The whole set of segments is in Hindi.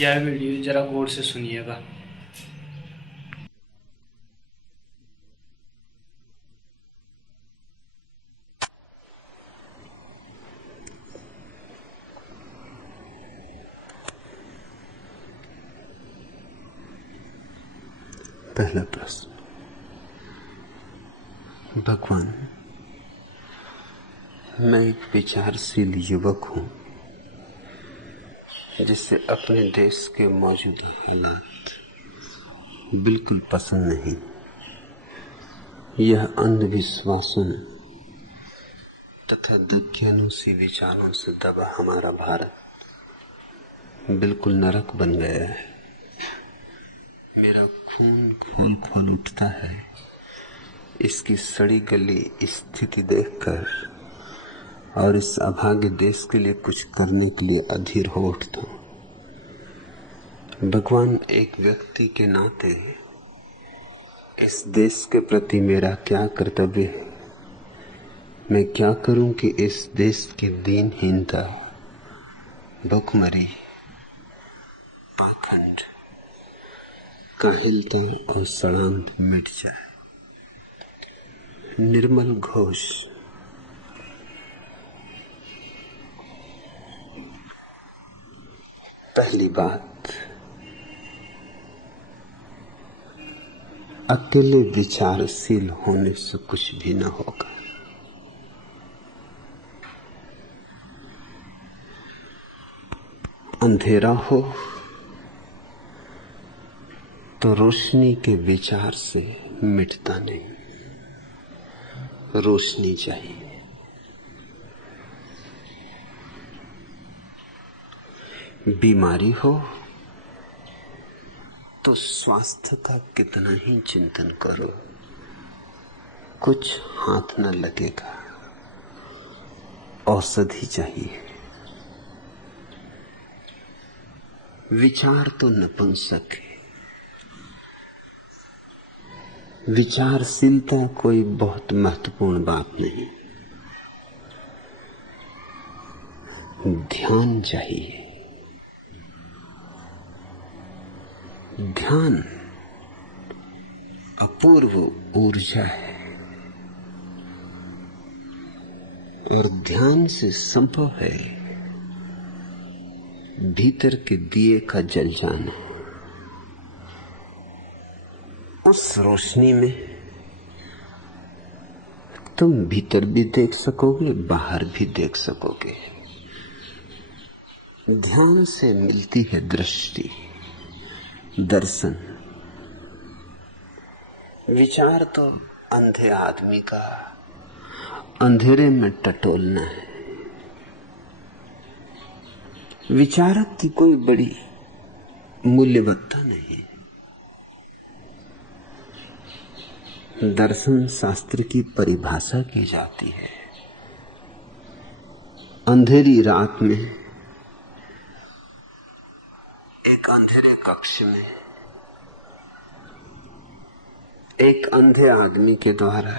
यह वीडियो जरा गौर से सुनिएगा। पहला प्रश्न। भगवान, मैं एक विचारशील युवक हूं जिसे अपने देश के मौजूदा हालात बिल्कुल पसंद नहीं। यह अंधविश्वासों तथा दज्ञानों से विचारों से दबा हमारा भारत बिल्कुल नरक बन गया है। मेरा खून खोल खोल उठता है इसकी सड़ी गली स्थिति देखकर, और इस अभागे देश के लिए कुछ करने के लिए अधीर हो उठता हूं। भगवान, एक व्यक्ति के नाते इस देश के प्रति मेरा क्या कर्तव्य है? मैं क्या करूं कि इस देश की दीनहीनता, भुखमरी, पाखंड, काहिलता और सड़ांध मिट जाए। निर्मल घोष। पहली बात, अकेले विचारशील होने से कुछ भी न होगा। अंधेरा हो तो रोशनी के विचार से मिटता नहीं, रोशनी चाहिए। बीमारी हो तो स्वास्थ्य का कितना ही चिंतन करो, कुछ हाथ न लगेगा, औषधि चाहिए। विचार तो नपुंसक है। विचारशीलता कोई बहुत महत्वपूर्ण बात नहीं। ध्यान चाहिए। ध्यान अपूर्व ऊर्जा है, और ध्यान से संभव है भीतर के दिए का जल जाना। उस रोशनी में तुम भीतर भी देख सकोगे, बाहर भी देख सकोगे। ध्यान से मिलती है दृष्टि, दर्शन। विचार तो अंधे आदमी का अंधेरे में टटोलना है। विचारक की कोई बड़ी मूल्यवत्ता नहीं। दर्शन शास्त्र की परिभाषा की जाती है। अंधेरी रात में एक अंधेरे कक्ष में एक अंधे आदमी के द्वारा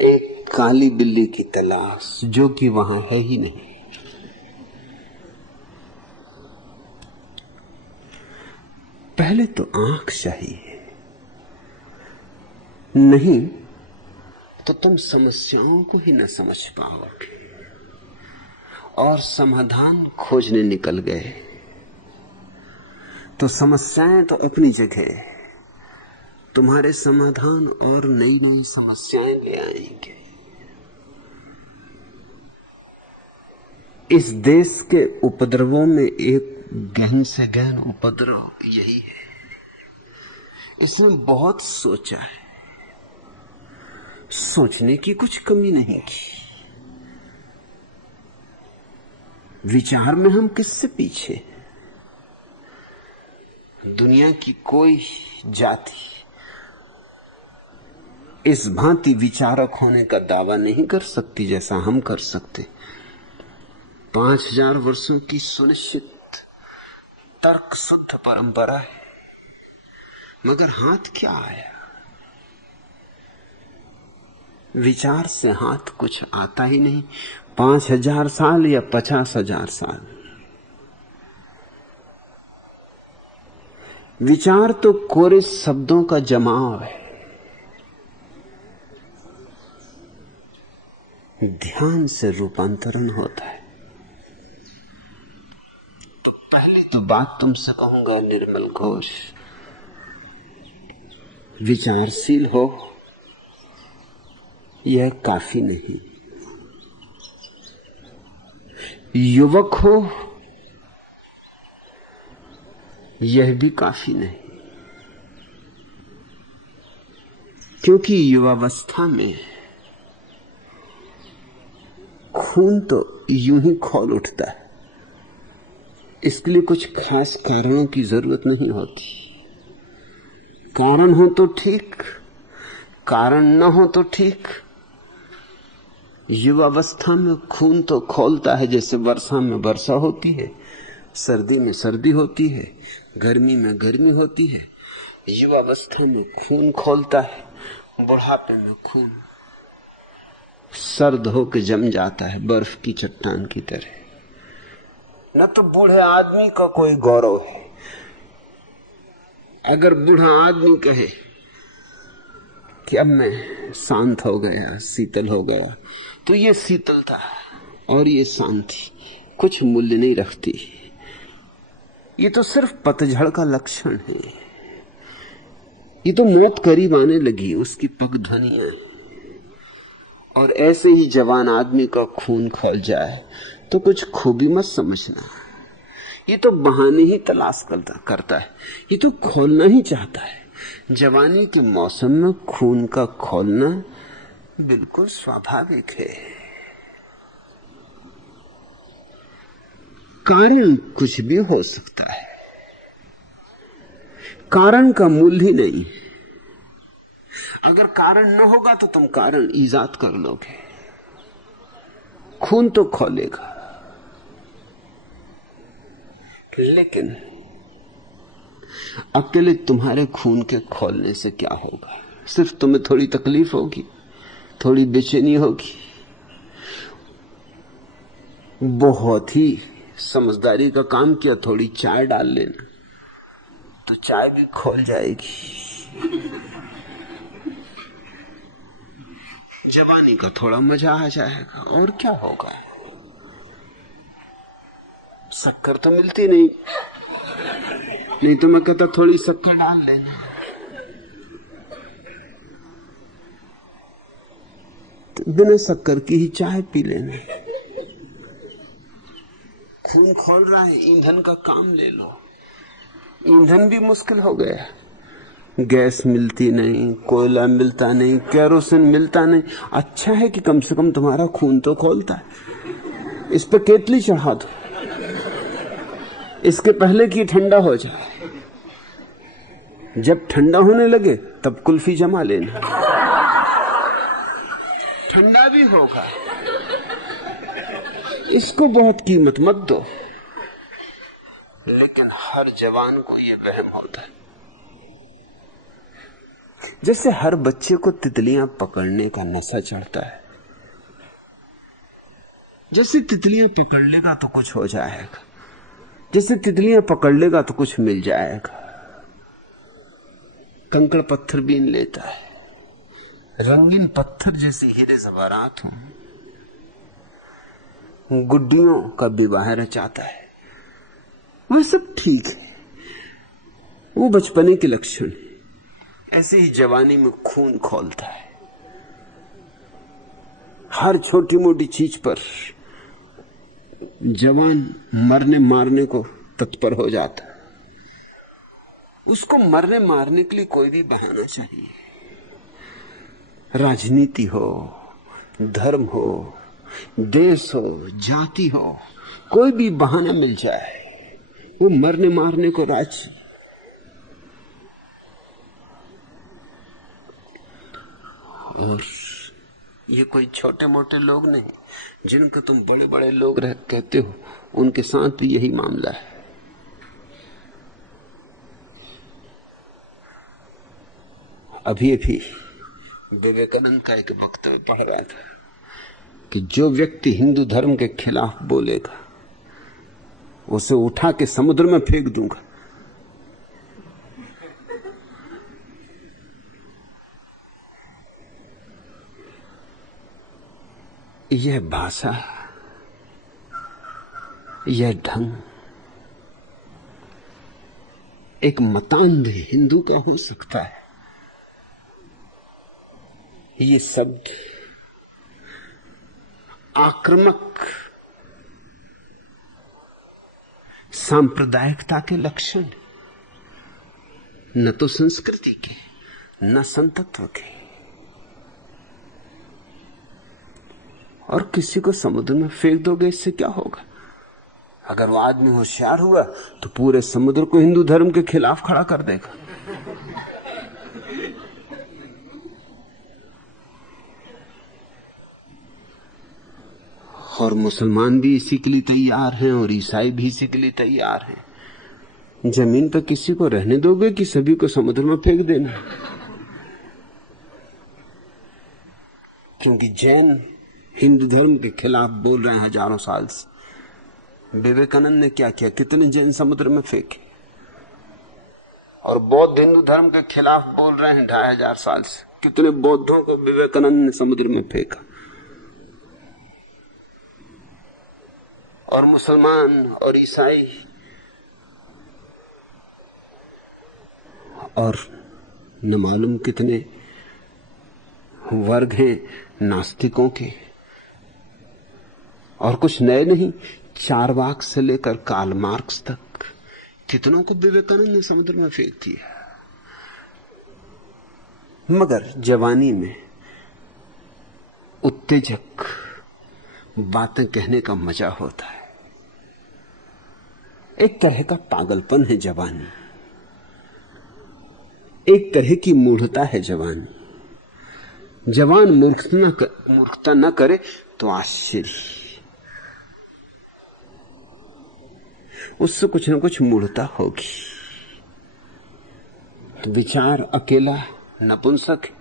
एक काली बिल्ली की तलाश, जो कि वहां है ही नहीं। पहले तो आंख चाहिए, नहीं तो तुम समस्याओं को ही न समझ पाओगे। और समाधान खोजने निकल गए तो समस्याएं तो अपनी जगह, तुम्हारे समाधान और नई नई समस्याएं ले आएंगे। इस देश के उपद्रवों में एक गहन से गहन उपद्रव यही है। इसने बहुत सोचा है, सोचने की कुछ कमी नहीं की। विचार में हम किससे पीछे? दुनिया की कोई जाति इस भांति विचारक होने का दावा नहीं कर सकती जैसा हम कर सकते। 5000 वर्षों की सुनिश्चित तर्क शुद्ध परंपरा है, मगर हाथ क्या आया? विचार से हाथ कुछ आता ही नहीं। 5000 साल या 50,000 साल, विचार तो कोरे शब्दों का जमाव है। ध्यान से रूपांतरण होता है। तो पहली तो बात तुमसे कहूंगा निर्मल घोष, विचारशील हो यह काफी नहीं, युवक हो यह भी काफी नहीं, क्योंकि युवावस्था में खून तो यूं ही खौल उठता है। इसके लिए कुछ खास कारणों की जरूरत नहीं होती। कारण हो तो ठीक, कारण न हो तो ठीक। युवावस्था में खून तो खौलता है, जैसे वर्षा में वर्षा होती है, सर्दी में सर्दी होती है, गर्मी में गर्मी होती है। युवावस्था में खून खौलता है, बुढ़ापे में खून सर्द होकर जम जाता है बर्फ की चट्टान की तरह। न तो बूढ़े आदमी का कोई गौरव है। अगर बूढ़ा आदमी कहे कि अब मैं शांत हो गया, शीतल हो गया, तो ये शीतलता और ये शांति कुछ मूल्य नहीं रखती। ये तो सिर्फ पतझड़ का लक्षण है। ये तो मौत करीब आने लगी, उसकी पगध्वनियां हैं। और ऐसे ही जवान आदमी का खून खौल जाए तो कुछ खूबी मत समझना। ये तो बहाने ही तलाश करता है, ये तो खोलना ही चाहता है। जवानी के मौसम में खून का खौलना बिल्कुल स्वाभाविक है। कारण कुछ भी हो सकता है, कारण का मूल्य ही नहीं। अगर कारण न होगा तो तुम कारण ईजाद कर लोगे। खून तो खौलेगा, लेकिन अकेले तुम्हारे खून के खोलने से क्या होगा? सिर्फ तुम्हें थोड़ी तकलीफ होगी, थोड़ी बेचैनी होगी। बहुत ही समझदारी का काम किया, थोड़ी चाय डाल लेना तो चाय भी खोल जाएगी। जवानी का थोड़ा मजा आ जाएगा, और क्या होगा? शक्कर तो मिलती नहीं, नहीं तो मैं कहता थोड़ी शक्कर डाल लेना। तो बिना शक्कर की ही चाय पी लेना। खून खोल रहा है, ईंधन का काम ले लो। ईंधन भी मुश्किल हो गया, गैस मिलती नहीं, कोयला मिलता नहीं, केरोसिन मिलता नहीं। अच्छा है कि कम से कम तुम्हारा खून तो खोलता है। इस पे केतली चढ़ा दो, इसके पहले कि ठंडा हो जाए। जब ठंडा होने लगे तब कुल्फी जमा लेना, ठंडा भी होगा। इसको बहुत कीमत मत दो। लेकिन हर जवान को यह वहम होता है, जैसे हर बच्चे को तितलियां पकड़ने का नशा चढ़ता है। जैसे तितलियां पकड़ लेगा तो कुछ हो जाएगा, जैसे तितलियां पकड़ लेगा तो कुछ मिल जाएगा। कंकड़ पत्थर बीन लेता है, रंगीन पत्थर जैसे हीरे जवाहरात हों, गुड्डियों का विवाह रचाता है। वह सब ठीक है, वो बचपने के लक्षण है। ऐसे ही जवानी में खून खौलता है। हर छोटी मोटी चीज पर जवान मरने मारने को तत्पर हो जाता है। उसको मरने मारने के लिए कोई भी बहाना चाहिए। राजनीति हो, धर्म हो, देश हो, जाति हो, कोई भी बहाना मिल जाए, वो मरने मारने को राजी। और ये कोई छोटे मोटे लोग नहीं, जिनको तुम बड़े बड़े लोग कहते हो, उनके साथ भी यही मामला है। अभी विवेकानंद का एक वक्तव्य पढ़ रहा था कि जो व्यक्ति हिंदू धर्म के खिलाफ बोलेगा उसे उठा के समुद्र में फेंक दूंगा। यह भाषा, यह ढंग एक मतांध हिंदू का हो सकता है। ये शब्द आक्रामक सांप्रदायिकता के लक्षण, न तो संस्कृति के, न संतत्व के। और किसी को समुद्र में फेंक दोगे, इससे क्या होगा? अगर वो आदमी होशियार हुआ तो पूरे समुद्र को हिंदू धर्म के खिलाफ खड़ा कर देगा। और मुसलमान भी इसी के लिए तैयार हैं और ईसाई भी इसी के लिए तैयार हैं। जमीन पर किसी को रहने दोगे कि सभी को समुद्र में फेंक देना? क्योंकि जैन हिंदू धर्म के खिलाफ बोल रहे हैं हजारों साल से। विवेकानंद ने क्या किया? कितने जैन समुद्र में फेंके। और बौद्ध हिंदू धर्म के खिलाफ बोल रहे हैं 2500 साल से। कितने बौद्धों को विवेकानंद ने समुद्र में फेंका। और मुसलमान और ईसाई और न मालूम कितने वर्ग हैं नास्तिकों के। और कुछ नए नहीं, चारवाक से लेकर कार्ल मार्क्स तक कितनों को विवेकानंद ने समुद्र में फेंक दिया। मगर जवानी में उत्तेजक बातें कहने का मजा होता है। एक तरह का पागलपन है जवानी, एक तरह की मूढ़ता है जवानी। जवान मूर्खता न करे तो आश्चर्य, उससे कुछ न कुछ मूढ़ता होगी। तो विचार अकेला नपुंसक है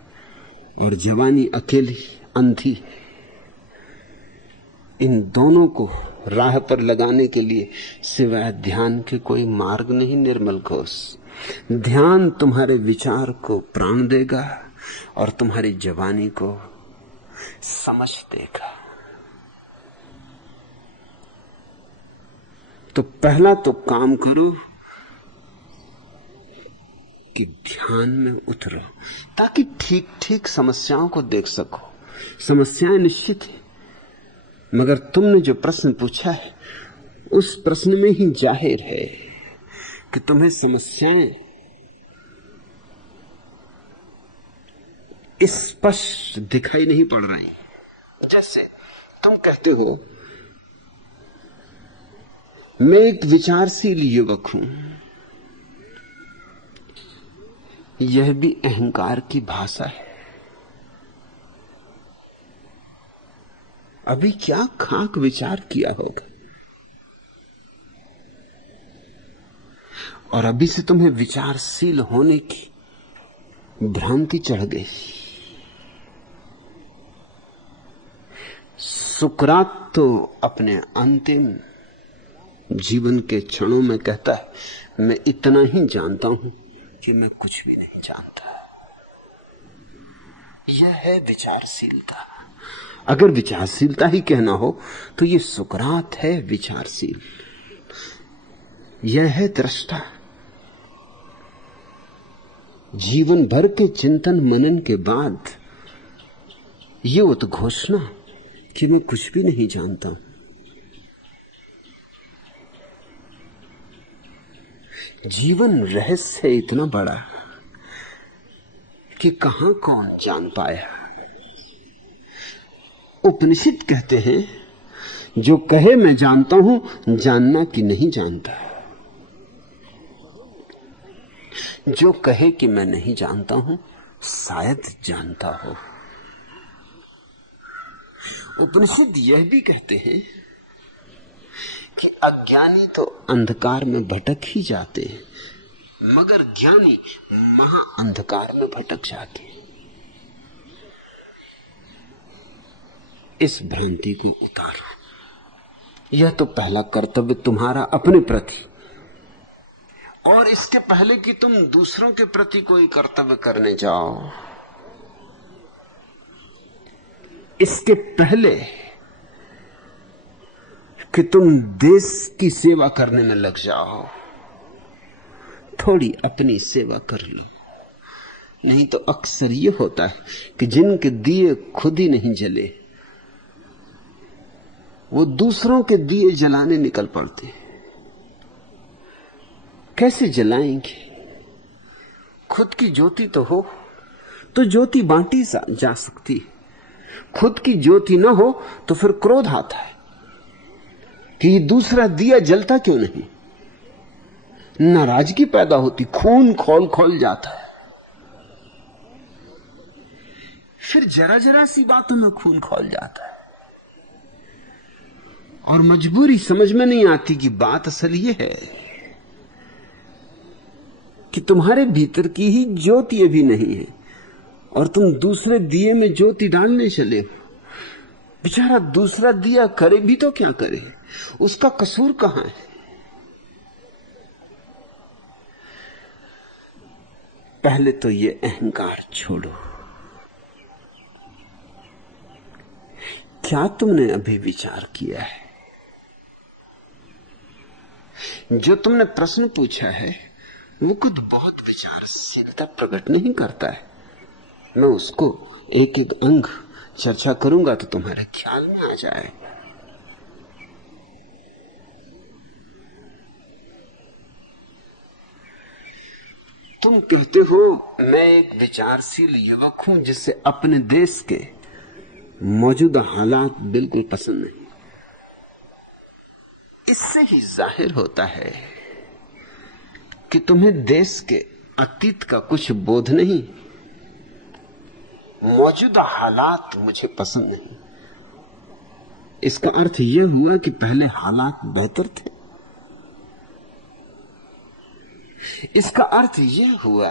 और जवानी अकेली अंधी। इन दोनों को राह पर लगाने के लिए सिवाय ध्यान के कोई मार्ग नहीं। निर्मल घोष, ध्यान तुम्हारे विचार को प्राण देगा और तुम्हारी जवानी को समझ देगा। तो पहला तो काम करो कि ध्यान में उतरो, ताकि ठीक ठीक समस्याओं को देख सको। समस्याएं निश्चित है, मगर तुमने जो प्रश्न पूछा है उस प्रश्न में ही जाहिर है कि तुम्हें समस्याएं स्पष्ट दिखाई नहीं पड़ रही। जैसे तुम कहते हो मैं एक विचारशील युवक हूं, यह भी अहंकार की भाषा है। अभी क्या खाक विचार किया होगा और अभी से तुम्हें विचारशील होने की भ्रांति चढ़ गई। सुकरात तो अपने अंतिम जीवन के क्षणों में कहता है, मैं इतना ही जानता हूं कि मैं कुछ भी नहीं जानता। यह है विचारशीलता। अगर विचारशीलता ही कहना हो तो यह सुकरात है विचारशील। यह है दृष्टा। जीवन भर के चिंतन मनन के बाद यह उद्घोषणा कि मैं कुछ भी नहीं जानता हूं। जीवन रहस्य है इतना बड़ा कि कहां कौन जान पाया। उपनिषद कहते हैं, जो कहे मैं जानता हूं, जानना कि नहीं जानता। जो कहे कि मैं नहीं जानता हूं, शायद जानता हो। उपनिषद यह भी कहते हैं कि अज्ञानी तो अंधकार में भटक ही जाते हैं, मगर ज्ञानी महा अंधकार में भटक जाते हैं। इस भ्रांति को उतारो। यह तो पहला कर्तव्य तुम्हारा अपने प्रति। और इसके पहले कि तुम दूसरों के प्रति कोई कर्तव्य करने जाओ, इसके पहले कि तुम देश की सेवा करने में लग जाओ, थोड़ी अपनी सेवा कर लो। नहीं तो अक्सर ये होता है कि जिनके दिए खुद ही नहीं जले, वो दूसरों के दिए जलाने निकल पड़ते। कैसे जलाएंगे? खुद की ज्योति तो हो तो ज्योति बांटी जा सकती है। खुद की ज्योति न हो तो फिर क्रोध आता है कि दूसरा दिया जलता क्यों नहीं। नाराजगी पैदा होती, खून खौल खौल जाता है। फिर जरा जरा सी बातों में खून खौल जाता है और मजबूरी समझ में नहीं आती कि बात असल ये है कि तुम्हारे भीतर की ही ज्योति अभी नहीं है और तुम दूसरे दिए में ज्योति डालने चले हो। बेचारा दूसरा दिया करे भी तो क्या करे, उसका कसूर कहां है? पहले तो ये अहंकार छोड़ो। क्या तुमने अभी विचार किया है? जो तुमने प्रश्न पूछा है वो खुद बहुत विचारशीलता प्रकट नहीं करता है। मैं उसको एक एक अंग चर्चा करूंगा तो तुम्हारे ख्याल में आ जाए। तुम कहते हो मैं एक विचारशील युवक हूं जिससे अपने देश के मौजूदा हालात बिल्कुल पसंद नहीं। इससे ही जाहिर होता है कि तुम्हें देश के अतीत का कुछ बोध नहीं। मौजूदा हालात मुझे पसंद नहीं, इसका अर्थ यह हुआ कि पहले हालात बेहतर थे। इसका अर्थ यह हुआ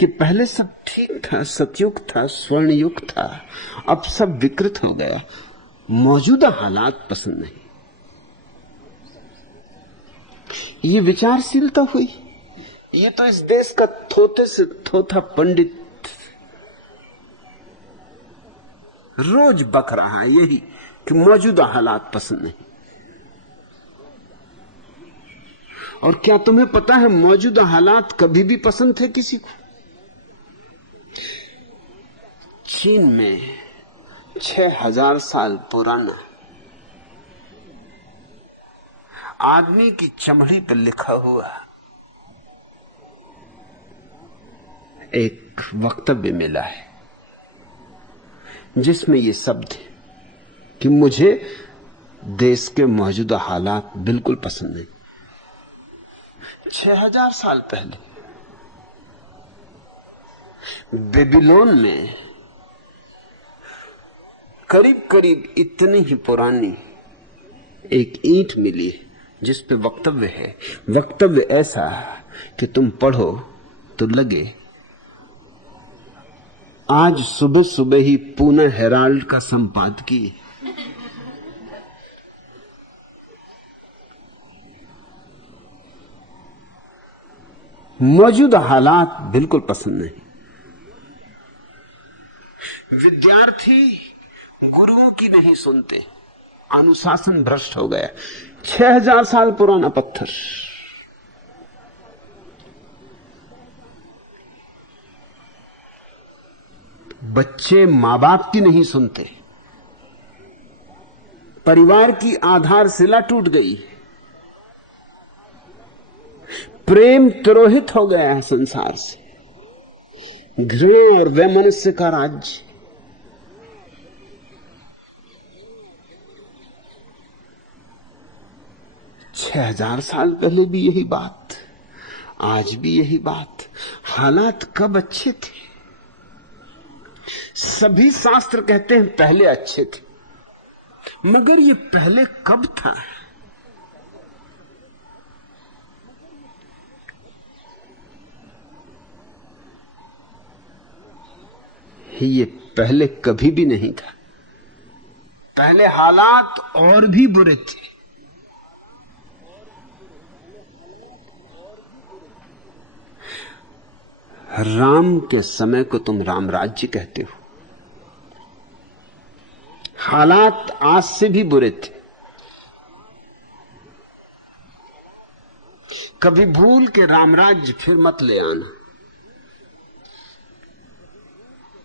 कि पहले सब ठीक था, सतयुग था, स्वर्ण युग था, अब सब विकृत हो गया। मौजूदा हालात पसंद नहीं। ये विचारशीलता हुई। ये तो इस देश का थोथे से थोथा पंडित रोज बक रहा है यही कि मौजूदा हालात पसंद नहीं। और क्या तुम्हें पता है मौजूदा हालात कभी भी पसंद थे किसी को? चीन में 6000 साल पुराना आदमी की चमड़ी पर लिखा हुआ एक वक्तव्य मिला है जिसमें ये शब्द है कि मुझे देश के मौजूदा हालात बिल्कुल पसंद नहीं। 6000 साल पहले बेबीलोन में करीब करीब इतनी ही पुरानी एक ईंट मिली जिस पे वक्तव्य है। वक्तव्य ऐसा कि तुम पढ़ो तो लगे आज सुबह सुबह ही पुणे हेराल्ड का संपादकीय। मौजूदा हालात बिल्कुल पसंद नहीं। विद्यार्थी गुरुओं की नहीं सुनते, अनुशासन भ्रष्ट हो गया। 6000 साल पुराना पत्थर। बच्चे मां बाप की नहीं सुनते, परिवार की आधारशिला टूट गई, प्रेम तिरोहित हो गया है संसार से, घृणा और वैमनस्य का राज्य। छह 6000 साल पहले भी यही बात, आज भी यही बात। हालात कब अच्छे थे? सभी शास्त्र कहते हैं पहले अच्छे थे, मगर ये पहले कब था? ये पहले कभी भी नहीं था। पहले हालात और भी बुरे थे। राम के समय को तुम राम राज्य कहते हो। हालात आज से भी बुरे थे। कभी भूल के रामराज्य फिर मत ले आना।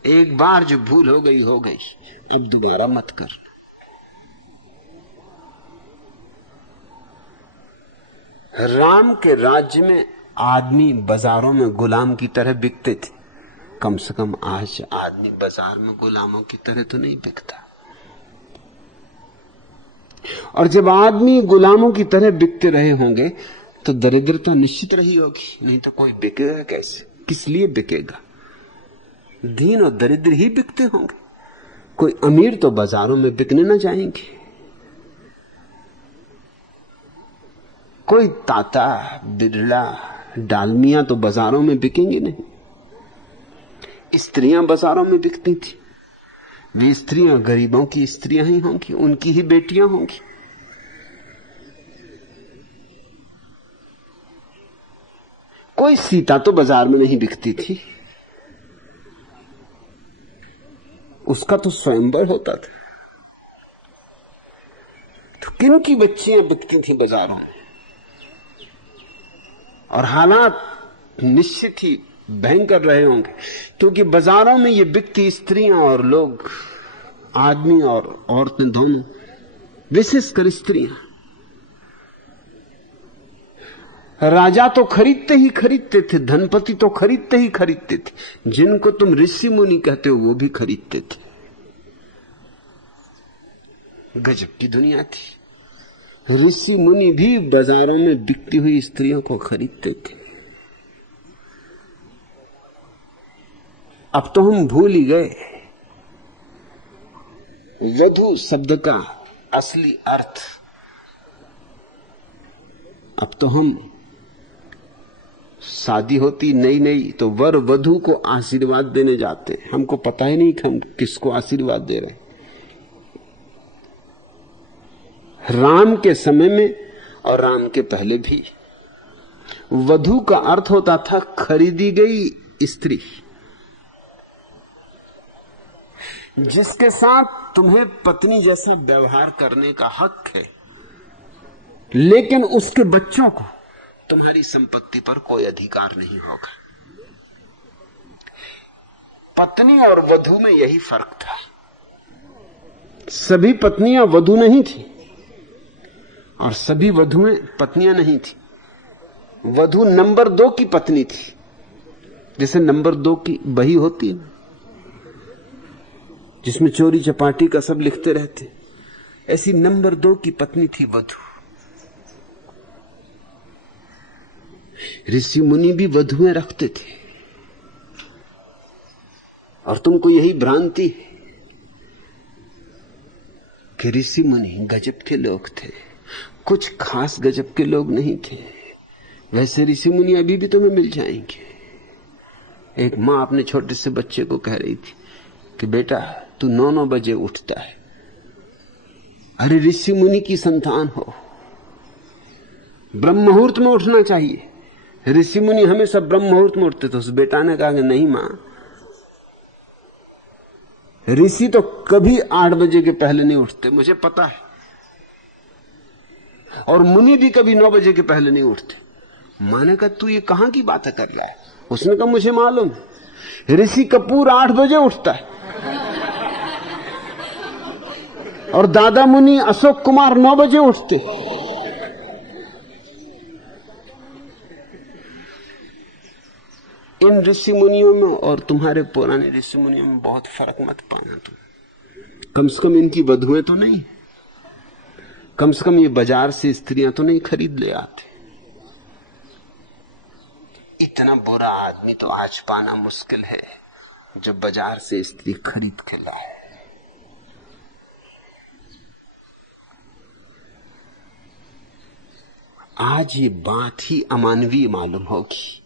एक बार जो भूल हो गई तो दोबारा मत कर। राम के राज्य में आदमी बाजारों में गुलाम की तरह बिकते थे। कम से कम आज आदमी बाजार में गुलामों की तरह तो नहीं बिकता। और जब आदमी गुलामों की तरह बिकते रहे होंगे तो दरिद्रता निश्चित रही होगी, नहीं तो कोई बिकेगा कैसे? किस लिए बिकेगा? दीन और दरिद्र ही बिकते होंगे। कोई अमीर तो बाजारों में बिकने ना जाएंगे। कोई ताता बिरला डालमिया तो बाजारों में बिकेंगे नहीं। स्त्रियां बाजारों में बिकती थी। वे स्त्रियां गरीबों की स्त्रियां ही होंगी, उनकी ही बेटियां होंगी। कोई सीता तो बाजार में नहीं बिकती थी, उसका तो स्वयंवर होता था। तो किन की बच्चियां बिकती थी बाजारों में? और हालात निश्चित ही भयंकर रहे होंगे, क्योंकि बाजारों में ये बिकती स्त्रियां और लोग, आदमी और औरतें दोनों, विशेषकर स्त्रियां। राजा तो खरीदते ही खरीदते थे, धनपति तो खरीदते ही खरीदते थे। जिनको तुम ऋषि मुनि कहते हो वो भी खरीदते थे। गजब की दुनिया थी। ऋषि मुनि भी बाजारों में बिकती हुई स्त्रियों को खरीदते थे। अब तो हम भूल ही गए वधू शब्द का असली अर्थ। अब तो हम शादी होती नई नई तो वर वधू को आशीर्वाद देने जाते, हमको पता ही नहीं कि हम किसको आशीर्वाद दे रहे हैं। राम के समय में और राम के पहले भी वधू का अर्थ होता था खरीदी गई स्त्री, जिसके साथ तुम्हें पत्नी जैसा व्यवहार करने का हक है, लेकिन उसके बच्चों को तुम्हारी संपत्ति पर कोई अधिकार नहीं होगा। पत्नी और वधू में यही फर्क था। सभी पत्नियां वधू नहीं थी और सभी वधुएं पत्नियां नहीं थी। वधू नंबर 2 की पत्नी थी, जैसे नंबर 2 की बही होती है जिसमें चोरी चपाटी का सब लिखते रहते, ऐसी नंबर 2 की पत्नी थी वधू। ऋषि मुनि भी वधुएं रखते थे। और तुमको यही भ्रांति कि ऋषि मुनि गजब के लोग थे, कुछ खास गजब के लोग नहीं थे। वैसे ऋषि मुनि अभी भी तुम्हें मिल जाएंगे। एक मां अपने छोटे से बच्चे को कह रही थी कि बेटा तू 9-9 बजे उठता है। अरे ऋषि मुनि की संतान हो, ब्रह्म मुहूर्त में उठना चाहिए। ऋषि मुनि हमेशा ब्रह्म मुहूर्त में उठते। तो उस बेटा ने कहा कि नहीं मां, ऋषि तो कभी 8 बजे के पहले नहीं उठते, मुझे पता है। और मुनि भी कभी 9 बजे के पहले नहीं उठते। मां ने कहा तू ये कहां की बातें कर रहा है? उसने कहा मुझे मालूम है, ऋषि कपूर 8 बजे उठता है और दादा मुनि अशोक कुमार 9 बजे उठते। इन ऋषि मुनियों में और तुम्हारे पुराने ऋषि मुनियों में बहुत फर्क मत पाना तुम। कम से कम इनकी वधुएं तो नहीं, कम से कम ये बाजार से स्त्रियां तो नहीं खरीद ले आते। इतना बुरा आदमी तो आज पाना मुश्किल है जो बाजार से स्त्री खरीद के लाए। आज ये बात ही अमानवीय मालूम होगी,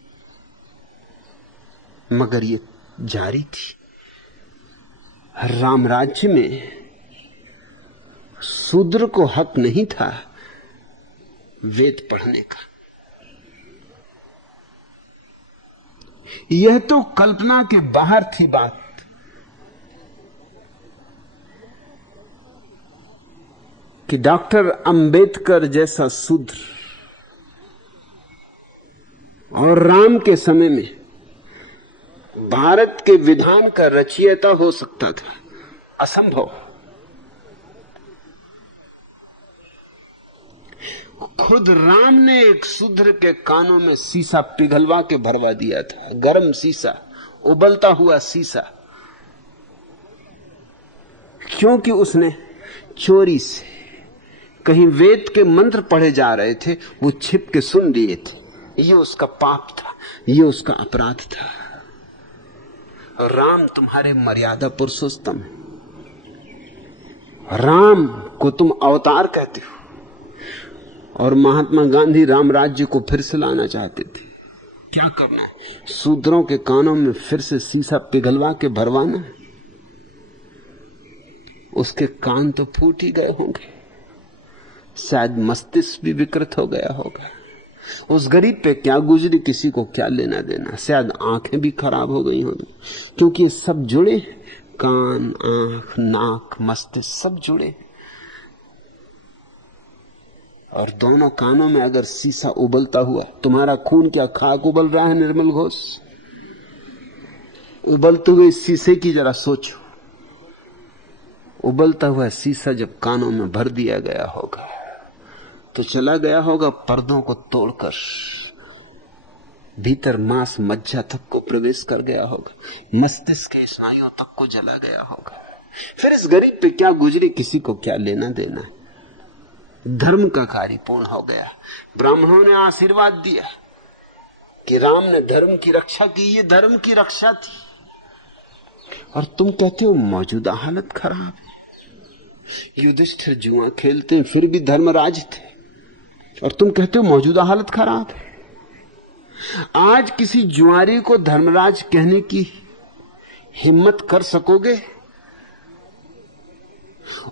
मगर ये जारी थी। राम राज्य में शूद्र को हक नहीं था वेद पढ़ने का। यह तो कल्पना के बाहर थी बात। कि डॉक्टर अंबेडकर जैसा शूद्र और राम के समय में भारत के विधान का रचयिता हो सकता था, असंभव। खुद राम ने एक शूद्र के कानों में शीशा पिघलवा के भरवा दिया था, गर्म शीशा, उबलता हुआ शीशा, क्योंकि उसने चोरी से कहीं वेद के मंत्र पढ़े जा रहे थे, वो छिप के सुन लिए थे। ये उसका पाप था, ये उसका अपराध था। राम तुम्हारे मर्यादा पुरुषोत्तम है, राम को तुम अवतार कहते हो, और महात्मा गांधी राम राज्य को फिर से लाना चाहते थे। क्या करना है? शूद्रों के कानों में फिर से शीशा पिघलवा के भरवाना। उसके कान तो फूट ही गए होंगे, शायद मस्तिष्क भी विकृत हो गया होगा। उस गरीब पे क्या गुजरी, किसी को क्या लेना देना। शायद आंखें भी खराब हो गई होंगी, क्योंकि ये सब जुड़े, कान, आंख, नाक, मस्तिष्क सब जुड़े। और दोनों कानों में अगर शीशा उबलता हुआ, तुम्हारा खून क्या खाक उबल रहा है निर्मल घोष? उबलते हुए शीशे की जरा सोचो। उबलता हुआ शीशा जब कानों में भर दिया गया होगा तो चला गया होगा पर्दों को तोड़कर, भीतर मांस मज्जा तक को प्रवेश कर गया होगा, मस्तिष्क के स्नायुओं तक को जला गया होगा। फिर इस गरीब पे क्या गुजरी, किसी को क्या लेना देना। धर्म का कार्य पूर्ण हो गया। ब्राह्मणों ने आशीर्वाद दिया कि राम ने धर्म की रक्षा की, ये धर्म की रक्षा थी। और तुम कहते हो मौजूदा हालत खराब है। युधिष्ठिर जुआ खेलते हैं फिर भी धर्मराज थे, और तुम कहते हो मौजूदा हालत खराब है। आज किसी जुआरी को धर्मराज कहने की हिम्मत कर सकोगे?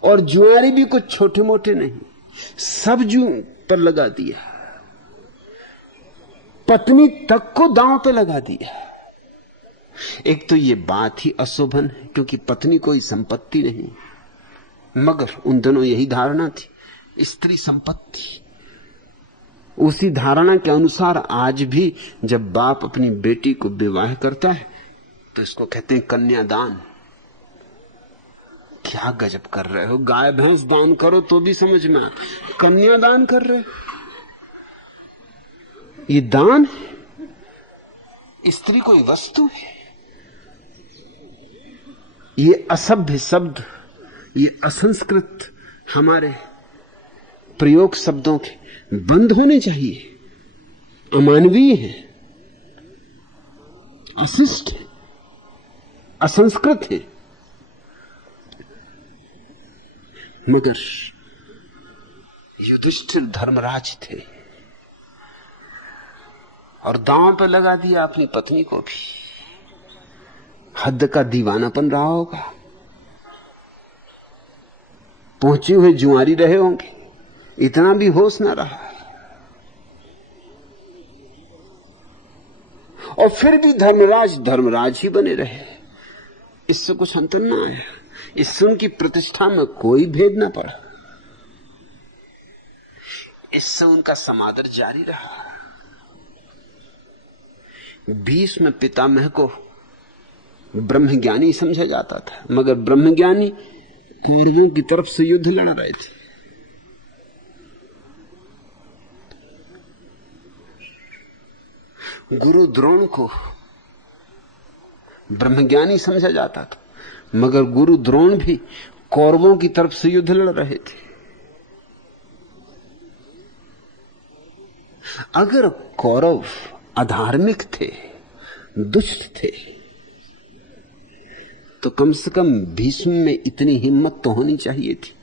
और जुआरी भी कुछ छोटे मोटे नहीं, सब जू पर लगा दिया, पत्नी तक को दांव पे लगा दिया। एक तो ये बात ही अशोभन है, क्योंकि पत्नी कोई संपत्ति नहीं, मगर उन दोनों यही धारणा थी, स्त्री संपत्ति। उसी धारणा के अनुसार आज भी जब बाप अपनी बेटी को विवाह करता है तो इसको कहते हैं कन्यादान। क्या गजब कर रहे हो, गाय भैंस दान करो तो भी समझ में आता, कन्यादान कर रहे हो, ये दान है? स्त्री कोई वस्तु है? ये असभ्य शब्द, ये असंस्कृत हमारे प्रयोग शब्दों के बंद होने चाहिए। अमानवीय है, अशिष्ट है, असंस्कृत है। मगर युधिष्ठिर धर्मराज थे और दांव पे लगा दिया अपनी पत्नी को भी। हद का दीवानापन रहा होगा, पहुंचे हुए जुआरी रहे होंगे, इतना भी होश ना रहा। और फिर भी धर्मराज धर्मराज ही बने रहे, इससे कुछ अंतर ना आया, इससे उनकी प्रतिष्ठा में कोई भेद ना पड़ा, इससे उनका समादर जारी रहा। भीष्म पितामह को ब्रह्मज्ञानी समझा जाता था, मगर ब्रह्मज्ञानी कौरवों की तरफ से युद्ध लड़ रहे थे। गुरु द्रोण को ब्रह्मज्ञानी समझा जाता था, मगर गुरु द्रोण भी कौरवों की तरफ से युद्ध लड़ रहे थे। अगर कौरव अधार्मिक थे, दुष्ट थे, तो कम से कम भीष्म में इतनी हिम्मत तो होनी चाहिए थी।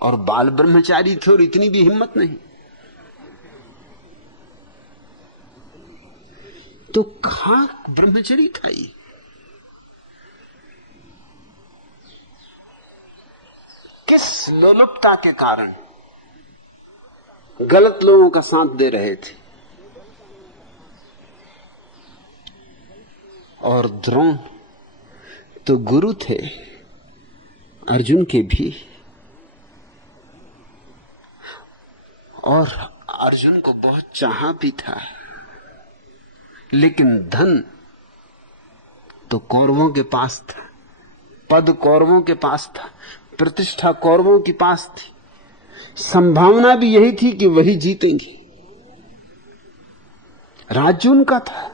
और बाल ब्रह्मचारी थे और इतनी भी हिम्मत नहीं। तो खाक ब्रह्मचरी था ये। किस लोलुपता के कारण गलत लोगों का साथ दे रहे थे। और द्रोण तो गुरु थे अर्जुन के भी, और अर्जुन को बहुत चाहा भी था। लेकिन धन तो कौरवों के पास था, पद कौरवों के पास था, प्रतिष्ठा कौरवों के पास थी। संभावना भी यही थी कि वही जीतेंगे। राज्य उनका था।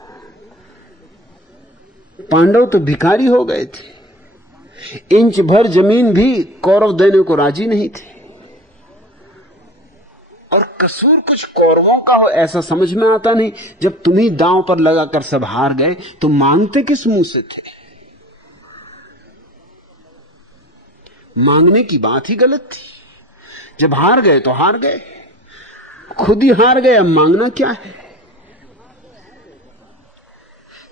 पांडव तो भिखारी हो गए थे। इंच भर जमीन भी कौरव देने को राजी नहीं थे। और कसूर कुछ कौरवों का हो ऐसा समझ में आता नहीं। जब तुम्ही दांव पर लगाकर सब हार गए तो मांगते किस मुंह से थे? मांगने की बात ही गलत थी। जब हार गए तो हार गए, खुद ही हार गए, अब मांगना क्या है?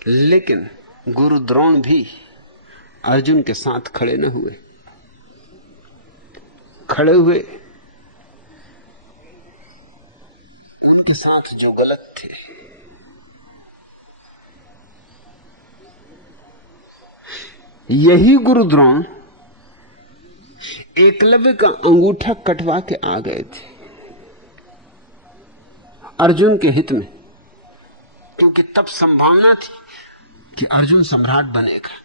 लेकिन गुरु द्रोण भी अर्जुन के साथ खड़े न हुए। खड़े हुए उनके साथ जो गलत थे। यही गुरु द्रोण एकलव्य का अंगूठा कटवा के आ गए थे अर्जुन के हित में, क्योंकि तब संभावना थी कि अर्जुन सम्राट बनेगा।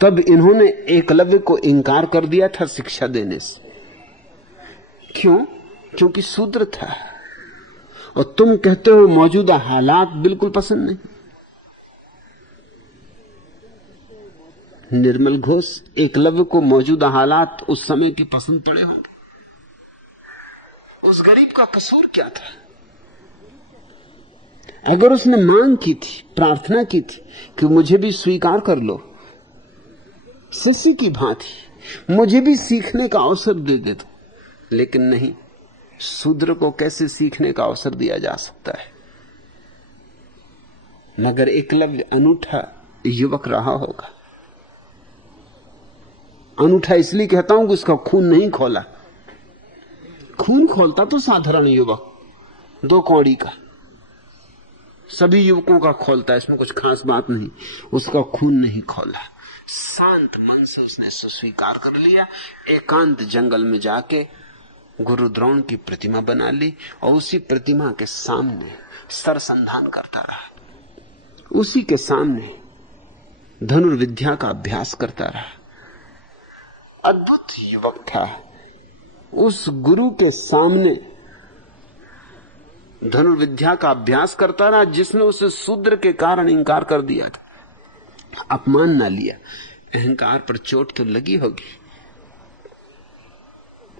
तब इन्होंने एकलव्य को इंकार कर दिया था शिक्षा देने से। क्यों? क्योंकि शूद्र था। और तुम कहते हो मौजूदा हालात बिल्कुल पसंद नहीं। निर्मल घोष, एकलव्य को मौजूदा हालात उस समय की पसंद पड़े होंगे। उस गरीब का कसूर क्या था? अगर उसने मांग की थी, प्रार्थना की थी कि मुझे भी स्वीकार कर लो शिष्य की भांति, मुझे भी सीखने का अवसर दे दो, लेकिन नहीं, शूद्र को कैसे सीखने का अवसर दिया जा सकता है? मगर एकलव्य अनूठा युवक रहा होगा। अनूठा इसलिए कहता हूं कि उसका खून नहीं खोला। खून खोलता तो साधारण युवक, 2 कौड़ी का, सभी युवकों का खोलता है, इसमें कुछ खास बात नहीं। उसका खून नहीं खोला। शांत मन से उसने स्वीकार कर लिया। एकांत जंगल में जाके गुरु द्रोण की प्रतिमा बना ली और उसी प्रतिमा के सामने सरसंधान करता रहा। उसी के सामने धनुर्विद्या का अभ्यास करता रहा। अद्भुत युवक था। उस गुरु के सामने धनुर्विद्या का अभ्यास करता रहा जिसने उसे शूद्र के कारण इंकार कर दिया था। अपमान ना लिया। अहंकार पर चोट तो लगी होगी,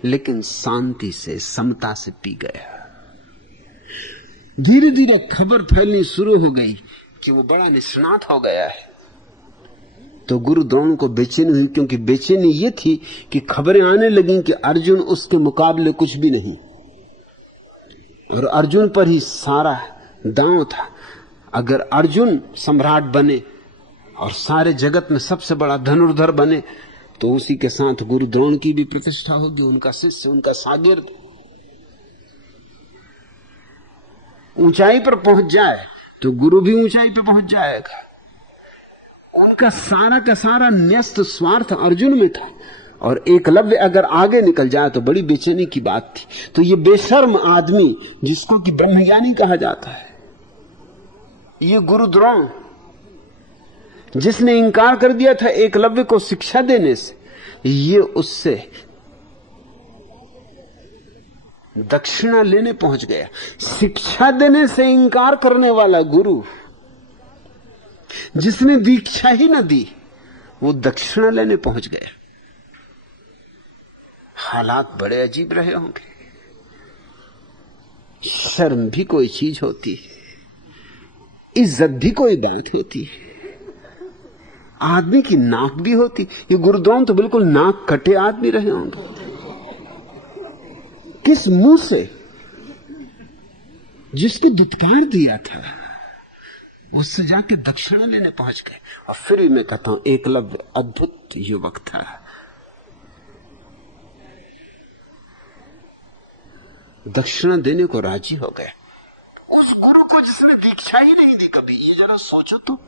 लेकिन शांति से, समता से पी गया। धीरे धीरे खबर फैलनी शुरू हो गई कि वो बड़ा निष्णात हो गया है। तो गुरु द्रोण को बेचैनी हुई, क्योंकि बेचैनी ये थी कि खबरें आने लगी कि अर्जुन उसके मुकाबले कुछ भी नहीं, और अर्जुन पर ही सारा दांव था। अगर अर्जुन सम्राट बने और सारे जगत में सबसे बड़ा धनुर्धर बने तो उसी के साथ गुरु द्रोण की भी प्रतिष्ठा होगी, उनका शिष्य, उनका शागिर्द ऊंचाई पर पहुंच जाए तो गुरु भी ऊंचाई पर पहुंच जाएगा। उनका सारा का सारा न्यस्त स्वार्थ अर्जुन में था, और एकलव्य अगर आगे निकल जाए तो बड़ी बेचैनी की बात थी। तो ये बेशर्म आदमी जिसको कि ब्रह्मज्ञानी कहा जाता है, ये गुरु द्रोण जिसने इंकार कर दिया था एकलव्य को शिक्षा देने से, ये उससे दक्षिणा लेने पहुंच गया। शिक्षा देने से इंकार करने वाला गुरु जिसने दीक्षा ही न दी, वो दक्षिणा लेने पहुंच गया। हालात बड़े अजीब रहे होंगे। शर्म भी कोई चीज होती है, इज्जत भी कोई बात होती है, आदमी की नाक भी होती। ये गुरुद्रोण तो बिल्कुल नाक कटे आदमी रहे होंगे। किस मुंह से जिसको दुत्कार दिया था उससे जाके दक्षिणा लेने पहुंच गए। और फिर भी मैं कहता हूं एकलव्य अद्भुत युवक था। दक्षिणा देने को राजी हो गए उस गुरु को जिसने दीक्षा ही नहीं दी कभी। ये जरा सोचो तो,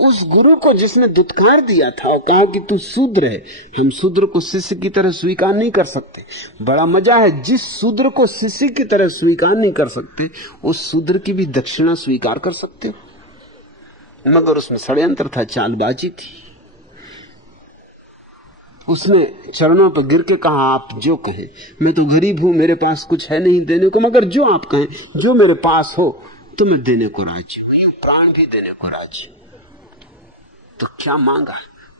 उस गुरु को जिसने दुत्कार दिया था और कहा कि तू शूद्र है, हम शूद्र को शिष्य की तरह स्वीकार नहीं कर सकते। बड़ा मजा है, जिस शूद्र को शिष्य की तरह स्वीकार नहीं कर सकते उस शूद्र की भी दक्षिणा स्वीकार कर सकते हो। मगर उसमें षड्यंत्र था, चालबाजी थी। उसने चरणों पर गिर के कहा, आप जो कहें, मैं तो गरीब हूं, मेरे पास कुछ है नहीं देने को, मगर जो आप कहें, जो मेरे पास हो तो मैं देने को राजी हूं, प्राण भी देने को राजी। तो क्या मांगा?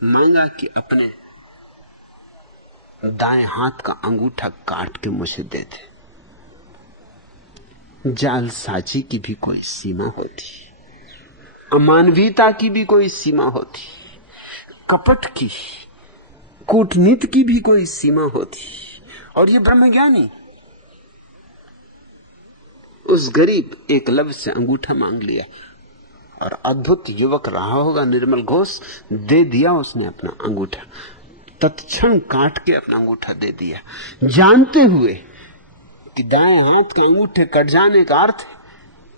मांगा कि अपने दाएं हाथ का अंगूठा काट के मुझे दे दे। जालसाजी की भी कोई सीमा होती, अमानवीयता की भी कोई सीमा होती, कपट की, कूटनीति की भी कोई सीमा होती। और ये ब्रह्मज्ञानी उस गरीब एकलव्य से अंगूठा मांग लिया, और अद्भुत युवक रहा होगा निर्मल घोष, दे दिया उसने अपना अंगूठा, तत्क्षण काट के अपना अंगूठा दे दिया, जानते हुए कि दाएं हाथ के अंगूठे कट जाने का अर्थ है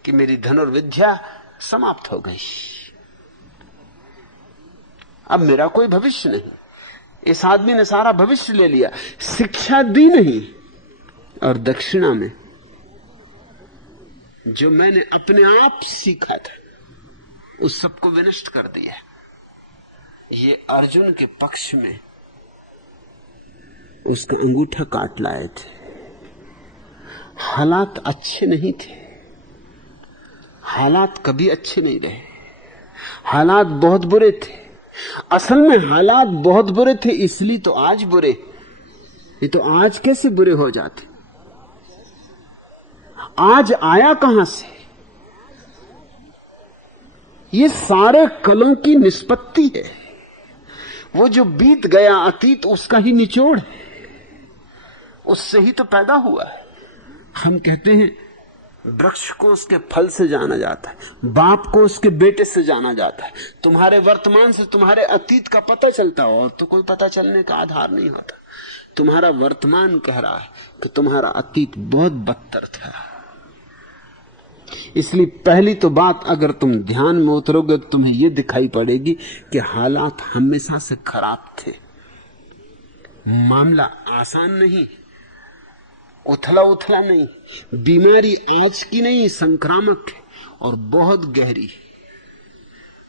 कि मेरी धनुर्विद्या समाप्त हो गई, अब मेरा कोई भविष्य नहीं। इस आदमी ने सारा भविष्य ले लिया, शिक्षा दी नहीं, और दक्षिणा में जो मैंने अपने आप सीखा था उस सबको विनष्ट कर दिया। ये अर्जुन के पक्ष में उसका अंगूठा काट लाए थे। हालात अच्छे नहीं थे, हालात कभी अच्छे नहीं रहे, हालात बहुत बुरे थे। असल में हालात बहुत बुरे थे, इसलिए तो आज बुरे। ये तो आज कैसे बुरे हो जाते? आज आया कहां से? ये सारे कलों की निष्पत्ति है। वो जो बीत गया अतीत उसका ही निचोड़ है, उससे ही तो पैदा हुआ है। हम कहते हैं वृक्ष को उसके फल से जाना जाता है, बाप को उसके बेटे से जाना जाता है। तुम्हारे वर्तमान से तुम्हारे अतीत का पता चलता हो, और तो कोई पता चलने का आधार नहीं होता। तुम्हारा वर्तमान कह रहा है कि तुम्हारा अतीत बहुत बदतर था। इसलिए पहली तो बात, अगर तुम ध्यान में उतरोगे तो तुम्हें यह दिखाई पड़ेगी कि हालात हमेशा से खराब थे। मामला आसान नहीं, उथला उथला नहीं, बीमारी आज की नहीं, संक्रामक है और बहुत गहरी,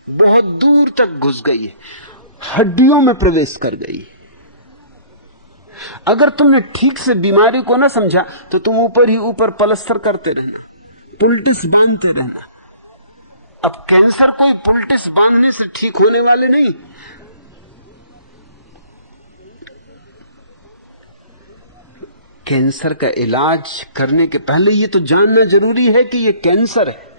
बहुत दूर तक घुस गई है, हड्डियों में प्रवेश कर गई। अगर तुमने ठीक से बीमारी को ना समझा तो तुम ऊपर ही ऊपर पलस्तर करते रहना, पुलटिस बांधते रहना। अब कैंसर कोई पुलटिस बांधने से ठीक होने वाले नहीं। कैंसर का इलाज करने के पहले ये तो जानना जरूरी है कि ये कैंसर है।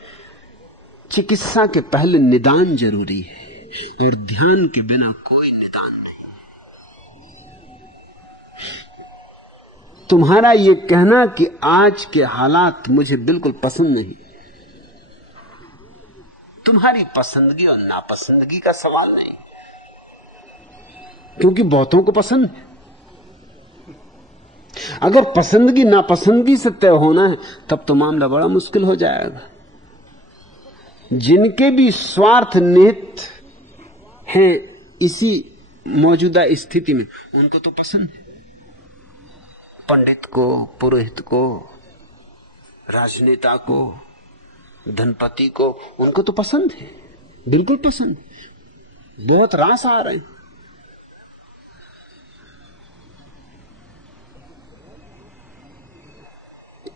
चिकित्सा के पहले निदान जरूरी है, और ध्यान के बिना कोई निदान नहीं। तुम्हारा ये कहना कि आज के हालात मुझे बिल्कुल पसंद नहीं, तुम्हारी पसंदगी और नापसंदगी का सवाल नहीं, क्योंकि बहुतों को पसंद है। अगर पसंदगी नापसंदगी से तय होना है तब तो मामला बड़ा मुश्किल हो जाएगा। जिनके भी स्वार्थ निहित हैं इसी मौजूदा स्थिति में, उनको तो पसंद है। पंडित को, पुरोहित को, राजनेता को, धनपति को, उनको तो पसंद है, बिल्कुल पसंद है। बहुत रास आ रहे हैं।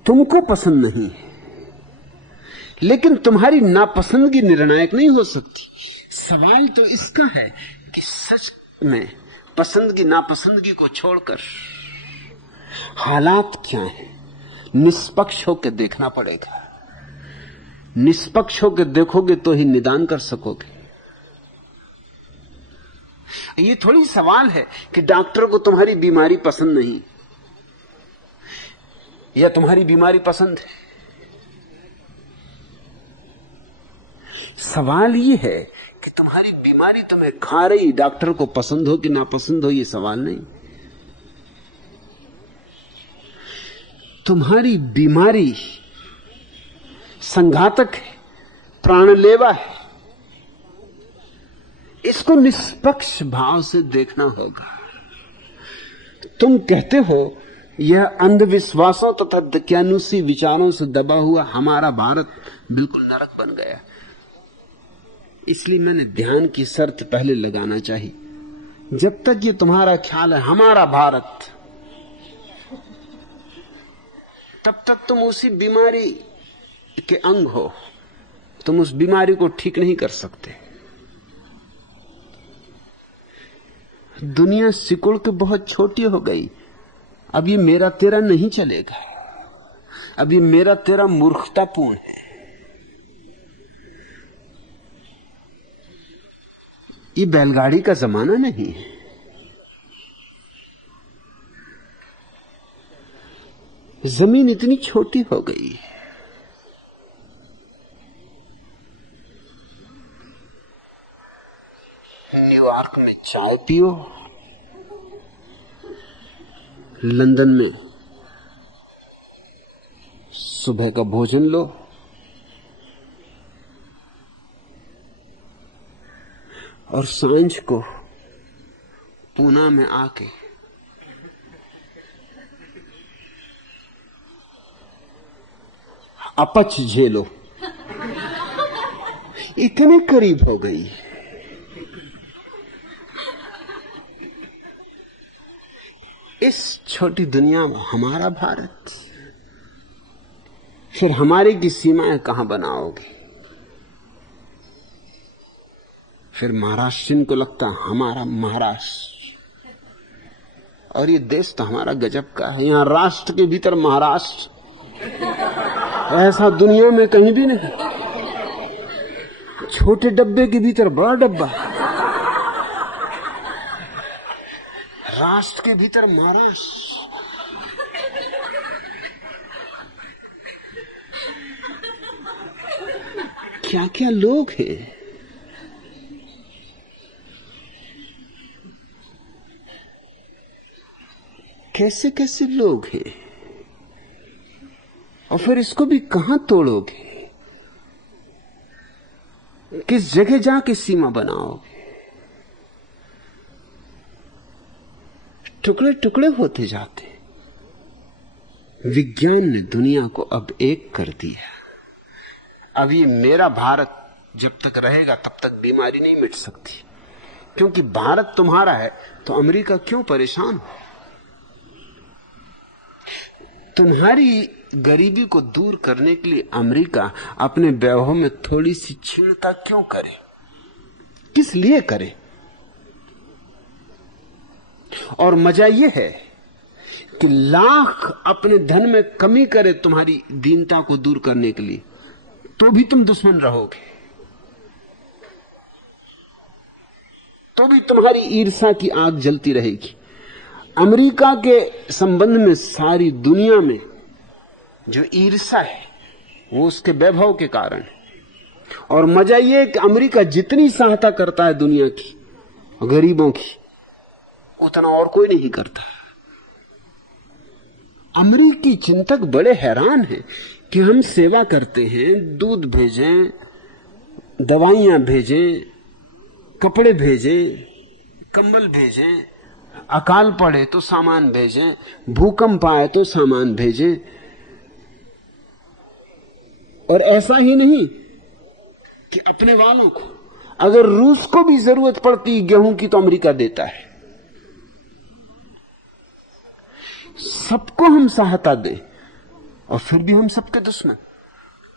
तुमको पसंद नहीं है, लेकिन तुम्हारी नापसंदगी निर्णायक नहीं हो सकती। सवाल तो इसका है कि सच में पसंदगी नापसंदगी को छोड़कर हालात क्या हैं, निष्पक्ष होकर देखना पड़ेगा। निष्पक्ष होकर देखोगे तो ही निदान कर सकोगे। ये थोड़ी सवाल है कि डॉक्टर को तुम्हारी बीमारी पसंद नहीं या तुम्हारी बीमारी पसंद है। सवाल ये है कि तुम्हारी बीमारी तुम्हें खा रही, डॉक्टर को पसंद हो कि नापसंद हो, ये सवाल नहीं। तुम्हारी बीमारी संघातक है, प्राणलेवा है, इसको निष्पक्ष भाव से देखना होगा। तुम कहते हो यह अंधविश्वासों तथा दक्यानुसी विचारों से दबा हुआ हमारा भारत बिल्कुल नरक बन गया। इसलिए मैंने ध्यान की शर्त पहले लगाना चाहिए। जब तक ये तुम्हारा ख्याल है हमारा भारत, तब तक तुम उसी बीमारी के अंग हो। तुम उस बीमारी को ठीक नहीं कर सकते। दुनिया सिकुड़ के बहुत छोटी हो गई। अब ये मेरा तेरा नहीं चलेगा। अब ये मेरा तेरा मूर्खतापूर्ण है। ये बैलगाड़ी का जमाना नहीं है। जमीन इतनी छोटी हो गई है। न्यूयॉर्क में चाय पियो, लंदन में सुबह का भोजन लो, और सांझ को पूना में आके अपच झेलो। इतने करीब हो गई। इस छोटी दुनिया में हमारा भारत, फिर हमारी की सीमाएं कहां बनाओगे? फिर महाराष्ट्र को लगता है हमारा महाराष्ट्र, और ये देश तो हमारा गजब का है। यहां राष्ट्र के भीतर महाराष्ट्र, ऐसा दुनिया में कहीं भी नहीं। छोटे डब्बे के भीतर बड़ा डब्बा, राष्ट्र के भीतर महाराष्ट्र। क्या क्या लोग हैं। कैसे कैसे लोग हैं। और फिर इसको भी कहां तोड़ोगे? किस जगह जाके सीमा बनाओगे? टुकड़े टुकड़े होते जाते। विज्ञान ने दुनिया को अब एक कर दिया। अब ये मेरा भारत जब तक रहेगा तब तक बीमारी नहीं मिट सकती। क्योंकि भारत तुम्हारा है तो अमेरिका क्यों परेशान हो? तुम्हारी गरीबी को दूर करने के लिए अमेरिका अपने वैभव में थोड़ी सी क्षीणता क्यों करे? किस लिए करे? और मजा यह है कि लाख अपने धन में कमी करे तुम्हारी दीनता को दूर करने के लिए, तो भी तुम दुश्मन रहोगे। तो भी तुम्हारी ईर्ष्या की आग जलती रहेगी। अमेरिका के संबंध में सारी दुनिया में जो ईर्ष्या है वो उसके वैभव के कारण है। और मजा यह है कि अमेरिका जितनी सहायता करता है दुनिया की गरीबों की, उतना और कोई नहीं करता। अमेरिकी चिंतक बड़े हैरान हैं कि हम सेवा करते हैं, दूध भेजें, दवाइयां भेजें, कपड़े भेजें, कंबल भेजें, अकाल पड़े तो सामान भेजें, भूकंप आए तो सामान भेजें। और ऐसा ही नहीं कि अपने वालों को, अगर रूस को भी जरूरत पड़ती गेहूं की तो अमेरिका देता है। सबको हम सहायता दें और फिर भी हम सबके दुश्मन।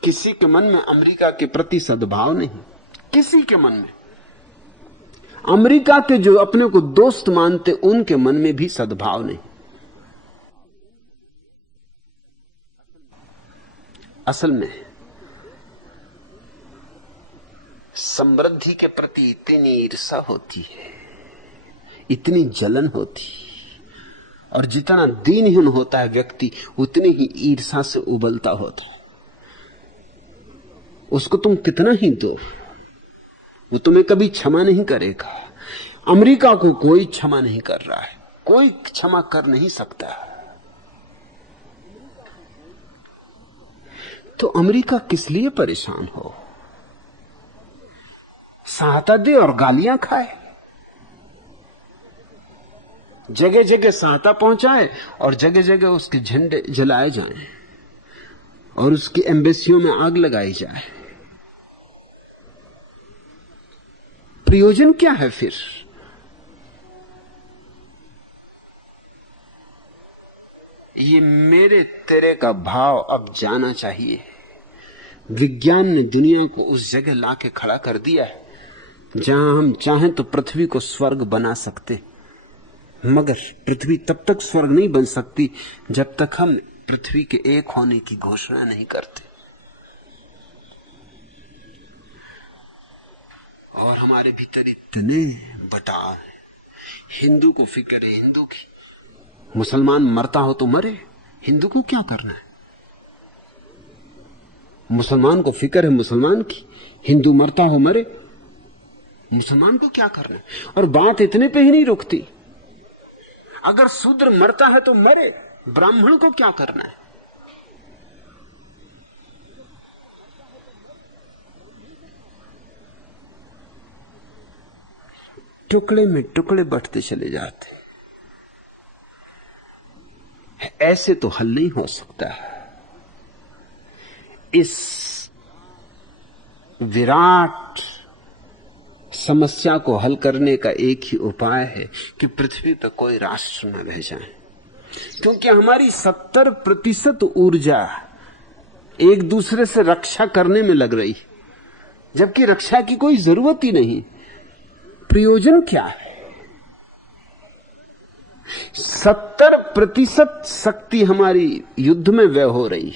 किसी के मन में अमेरिका के प्रति सद्भाव नहीं, किसी के मन में। अमेरिका के जो अपने को दोस्त मानते उनके मन में भी सद्भाव नहीं। असल में समृद्धि के प्रति इतनी ईर्ष्या होती है, इतनी जलन होती है, और जितना दीनहीन होता है व्यक्ति उतनी ही ईर्ष्या से उबलता होता है। उसको तुम कितना ही दो, वो तुम्हें कभी क्षमा नहीं करेगा। अमेरिका को कोई क्षमा नहीं कर रहा है, कोई क्षमा कर नहीं सकता। तो अमेरिका किस लिए परेशान हो? सहायता दे और गालियां खाए, जगह जगह सहायता पहुंचाए और जगह जगह उसके झंडे जलाए जाएं और उसकी एम्बेसियों में आग लगाई जाए। प्रयोजन क्या है फिर? ये मेरे तेरे का भाव अब जाना चाहिए। विज्ञान ने दुनिया को उस जगह लाके खड़ा कर दिया है जहां हम चाहें तो पृथ्वी को स्वर्ग बना सकते, मगर पृथ्वी तब तक स्वर्ग नहीं बन सकती जब तक हम पृथ्वी के एक होने की घोषणा नहीं करते। और हमारे भीतर इतने बटाव है। हिंदू को फिक्र है हिंदू की, मुसलमान मरता हो तो मरे, हिंदू को क्या करना है? मुसलमान को फिक्र है मुसलमान की, हिंदू मरता हो मरे, मुसलमान को क्या करना है? और बात इतने पे ही नहीं रुकती। अगर शूद्र मरता है तो मरे, ब्राह्मण को क्या करना है? टुकड़े में टुकड़े बढ़ते चले जाते। ऐसे तो हल नहीं हो सकता। इस विराट समस्या को हल करने का एक ही उपाय है कि पृथ्वी पर कोई राष्ट्र न रह जाए, क्योंकि हमारी 70% ऊर्जा एक दूसरे से रक्षा करने में लग रही, जबकि रक्षा की कोई जरूरत ही नहीं। प्रयोजन क्या है? 70% शक्ति हमारी युद्ध में व्यय हो रही,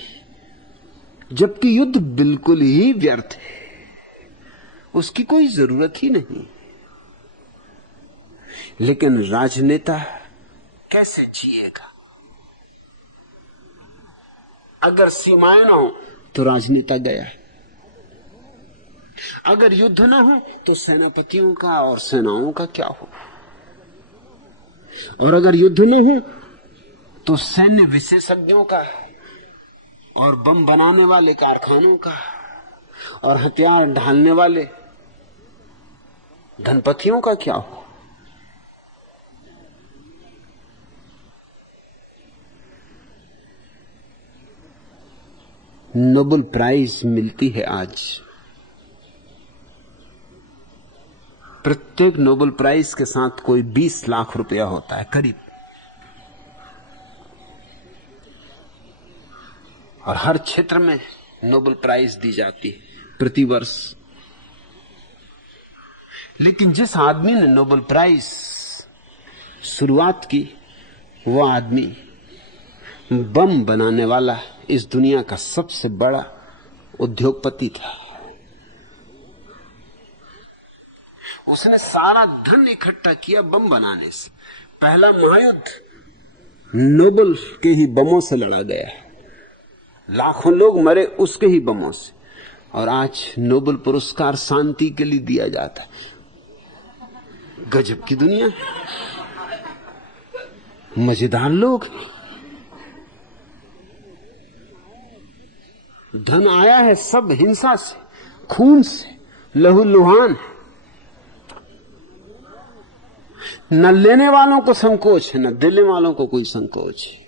जबकि युद्ध बिल्कुल ही व्यर्थ है, उसकी कोई जरूरत ही नहीं। लेकिन राजनेता कैसे जिएगा? अगर सीमाएं ना हो तो राजनेता गया, अगर युद्ध ना हो तो सेनापतियों का और सेनाओं का क्या हो, और अगर युद्ध न हो तो सैन्य विशेषज्ञों का और बम बनाने वाले कारखानों का और हथियार ढालने वाले धनपतियों का क्या हो? नोबेल प्राइज मिलती है आज। प्रत्येक नोबेल प्राइज के साथ कोई 20 लाख रुपया होता है करीब, और हर क्षेत्र में नोबेल प्राइज दी जाती है प्रतिवर्ष। लेकिन जिस आदमी ने नोबेल प्राइज शुरुआत की, वो आदमी बम बनाने वाला इस दुनिया का सबसे बड़ा उद्योगपति था। उसने सारा धन इकट्ठा किया बम बनाने से। पहला महायुद्ध नोबेल के ही बमों से लड़ा गया, लाखों लोग मरे उसके ही बमों से, और आज नोबेल पुरस्कार शांति के लिए दिया जाता है। गजब की दुनिया है, मजेदार लोग। धन आया है सब हिंसा से, खून से, लहूलुहान। न लेने वालों को संकोच है, न देने वालों को कोई संकोच है।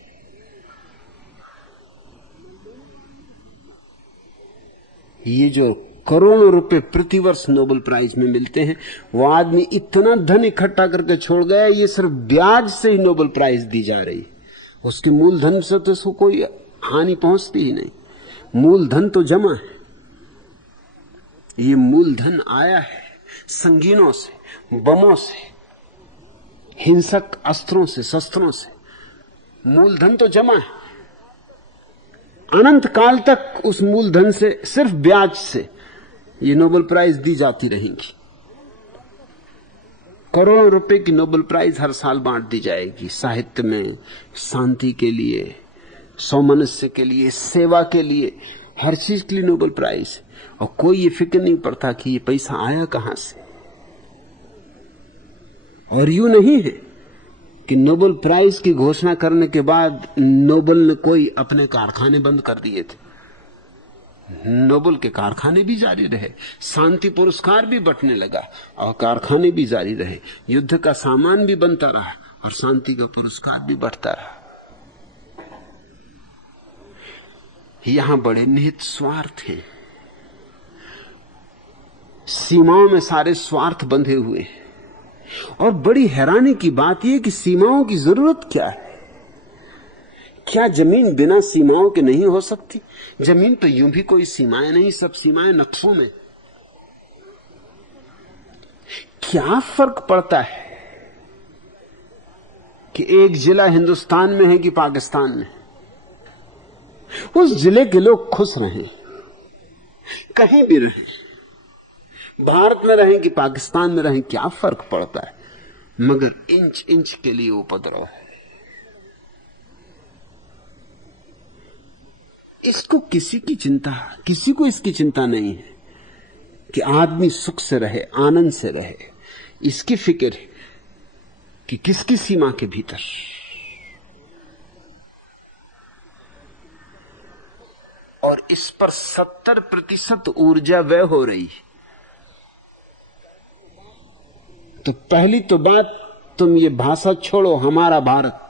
ये जो करोड़ों रुपए प्रतिवर्ष नोबेल प्राइज में मिलते हैं, वो आदमी इतना धन इकट्ठा करके छोड़ गया, ये सिर्फ ब्याज से ही नोबेल प्राइज दी जा रही। उसके मूलधन से तो उसको कोई हानि पहुंचती ही नहीं। मूलधन तो जमा है, ये मूलधन आया है संगीनों से, बमों से, हिंसक अस्त्रों से, शस्त्रों से। मूलधन तो जमा है, अनंत काल तक उस मूलधन से सिर्फ ब्याज से ये नोबेल प्राइज दी जाती रहेंगी। करोड़ों रुपए की नोबेल प्राइज हर साल बांट दी जाएगी, साहित्य में, शांति के लिए, सौमनस्य के लिए, सेवा के लिए, हर चीज के लिए नोबेल प्राइज। और कोई ये फिक्र नहीं पड़ता कि ये पैसा आया कहां से। और यूं नहीं है कि नोबेल प्राइज की घोषणा करने के बाद नोबेल ने कोई अपने कारखाने बंद कर दिए थे। नोबेल के कारखाने भी जारी रहे, शांति पुरस्कार भी बंटने लगा और कारखाने भी जारी रहे, युद्ध का सामान भी बनता रहा और शांति का पुरस्कार भी बढ़ता रहा। यहां बड़े निहित स्वार्थ हैं, सीमाओं में सारे स्वार्थ बंधे हुए हैं। और बड़ी हैरानी की बात यह कि सीमाओं की जरूरत क्या है? क्या जमीन बिना सीमाओं के नहीं हो सकती? जमीन तो यूं भी कोई सीमाएं नहीं, सब सीमाएं नक्शों में। क्या फर्क पड़ता है कि एक जिला हिंदुस्तान में है कि पाकिस्तान में? उस जिले के लोग खुश रहें, कहीं भी रहें, भारत में रहें कि पाकिस्तान में रहें, क्या फर्क पड़ता है? मगर इंच इंच के लिए उपद्रव है। इसको किसी की चिंता, किसी को इसकी चिंता नहीं है कि आदमी सुख से रहे, आनंद से रहे। इसकी फिक्र है कि किसकी सीमा के भीतर। और इस पर 70% ऊर्जा व्यय हो रही है। तो पहली तो बात, तुम ये भाषा छोड़ो, हमारा भारत,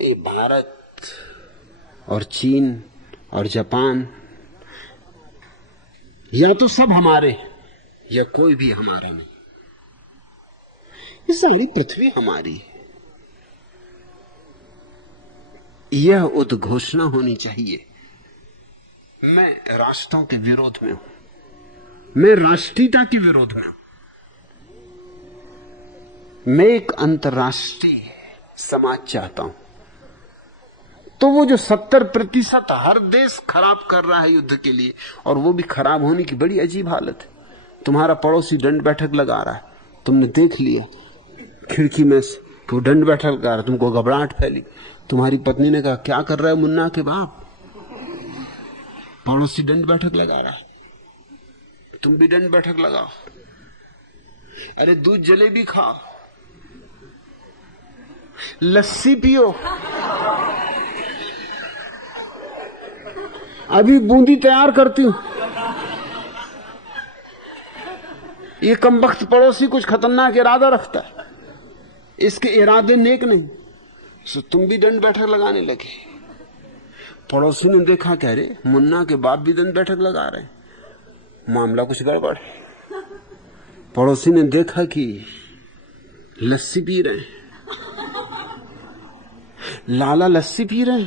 ये भारत और चीन और जापान, या तो सब हमारे या कोई भी हमारा नहीं। ये सारी पृथ्वी हमारी है। यह उद्घोषणा होनी चाहिए। मैं राष्ट्रों के विरोध में हूं, मैं राष्ट्रीयता के विरोध में हूं। मैं एक अंतर्राष्ट्रीय समाज चाहता हूं। तो वो जो 70% हर देश खराब कर रहा है युद्ध के लिए, और वो भी खराब होने की बड़ी अजीब हालत है। तुम्हारा पड़ोसी दंड बैठक लगा रहा है, तुमने देख लिया खिड़की में से कि वो दंड बैठक लगा रहा है, तुमको घबराहट फैली। तुम्हारी पत्नी ने कहा, क्या कर रहा है मुन्ना के बाप, पड़ोसी दंड बैठक लगा रहा है, तुम भी दंड बैठक लगाओ। अरे दूध जलेबी खाओ, लस्सी पियो, अभी बूंदी तैयार करती हूं। ये कमबख्त पड़ोसी कुछ खतरनाक इरादा रखता है, इसके इरादे नेक नहीं, सो तुम भी दंड बैठक लगाने लगे। पड़ोसी ने देखा, कह रहे मुन्ना के बाप भी दंड बैठक लगा रहे, मामला कुछ गड़बड़। पड़ोसी ने देखा कि लस्सी पी रहे, लाला लस्सी पी रहे,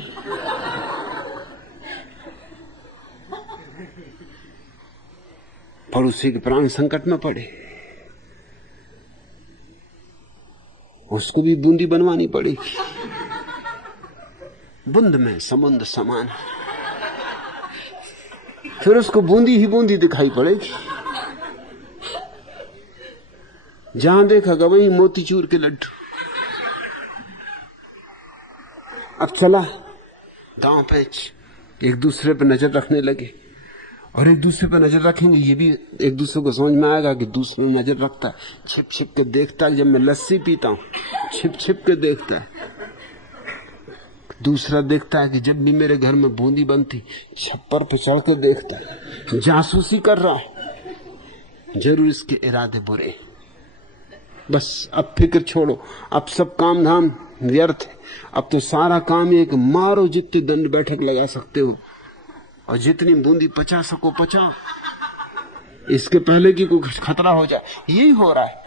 पड़ोसी के प्राण संकट में पड़े, उसको भी बूंदी बनवानी पड़ेगी। बूंद में समुद्र समान, फिर उसको बूंदी ही बूंदी दिखाई पड़ेगी। जहां देखागा वहीं मोतीचूर के लड्डू। अब चला दांव पैंच एक दूसरे पर नजर रखने लगे, और एक दूसरे पर नजर रखेंगे, ये भी एक दूसरे को समझ में आएगा कि दूसरे नजर रखता है, छिप छिप के देखता है। जब मैं लस्सी पीता हूं, छिप छिप के देखता है। दूसरा देखता है कि जब भी मेरे घर में बूंदी बनती, छप्पर पर चढ़ कर देखता है, जासूसी कर रहा है। जरूर इसके इरादे बुरे। बस अब फिक्र छोड़ो, अब सब काम धाम व्यर्थ है। अब तो सारा काम एक, मारो जितनी दंड बैठक लगा सकते हो और जितनी बूंदी पचा सको पचाओ, इसके पहले कि कोई खतरा हो जाए। यही हो रहा है,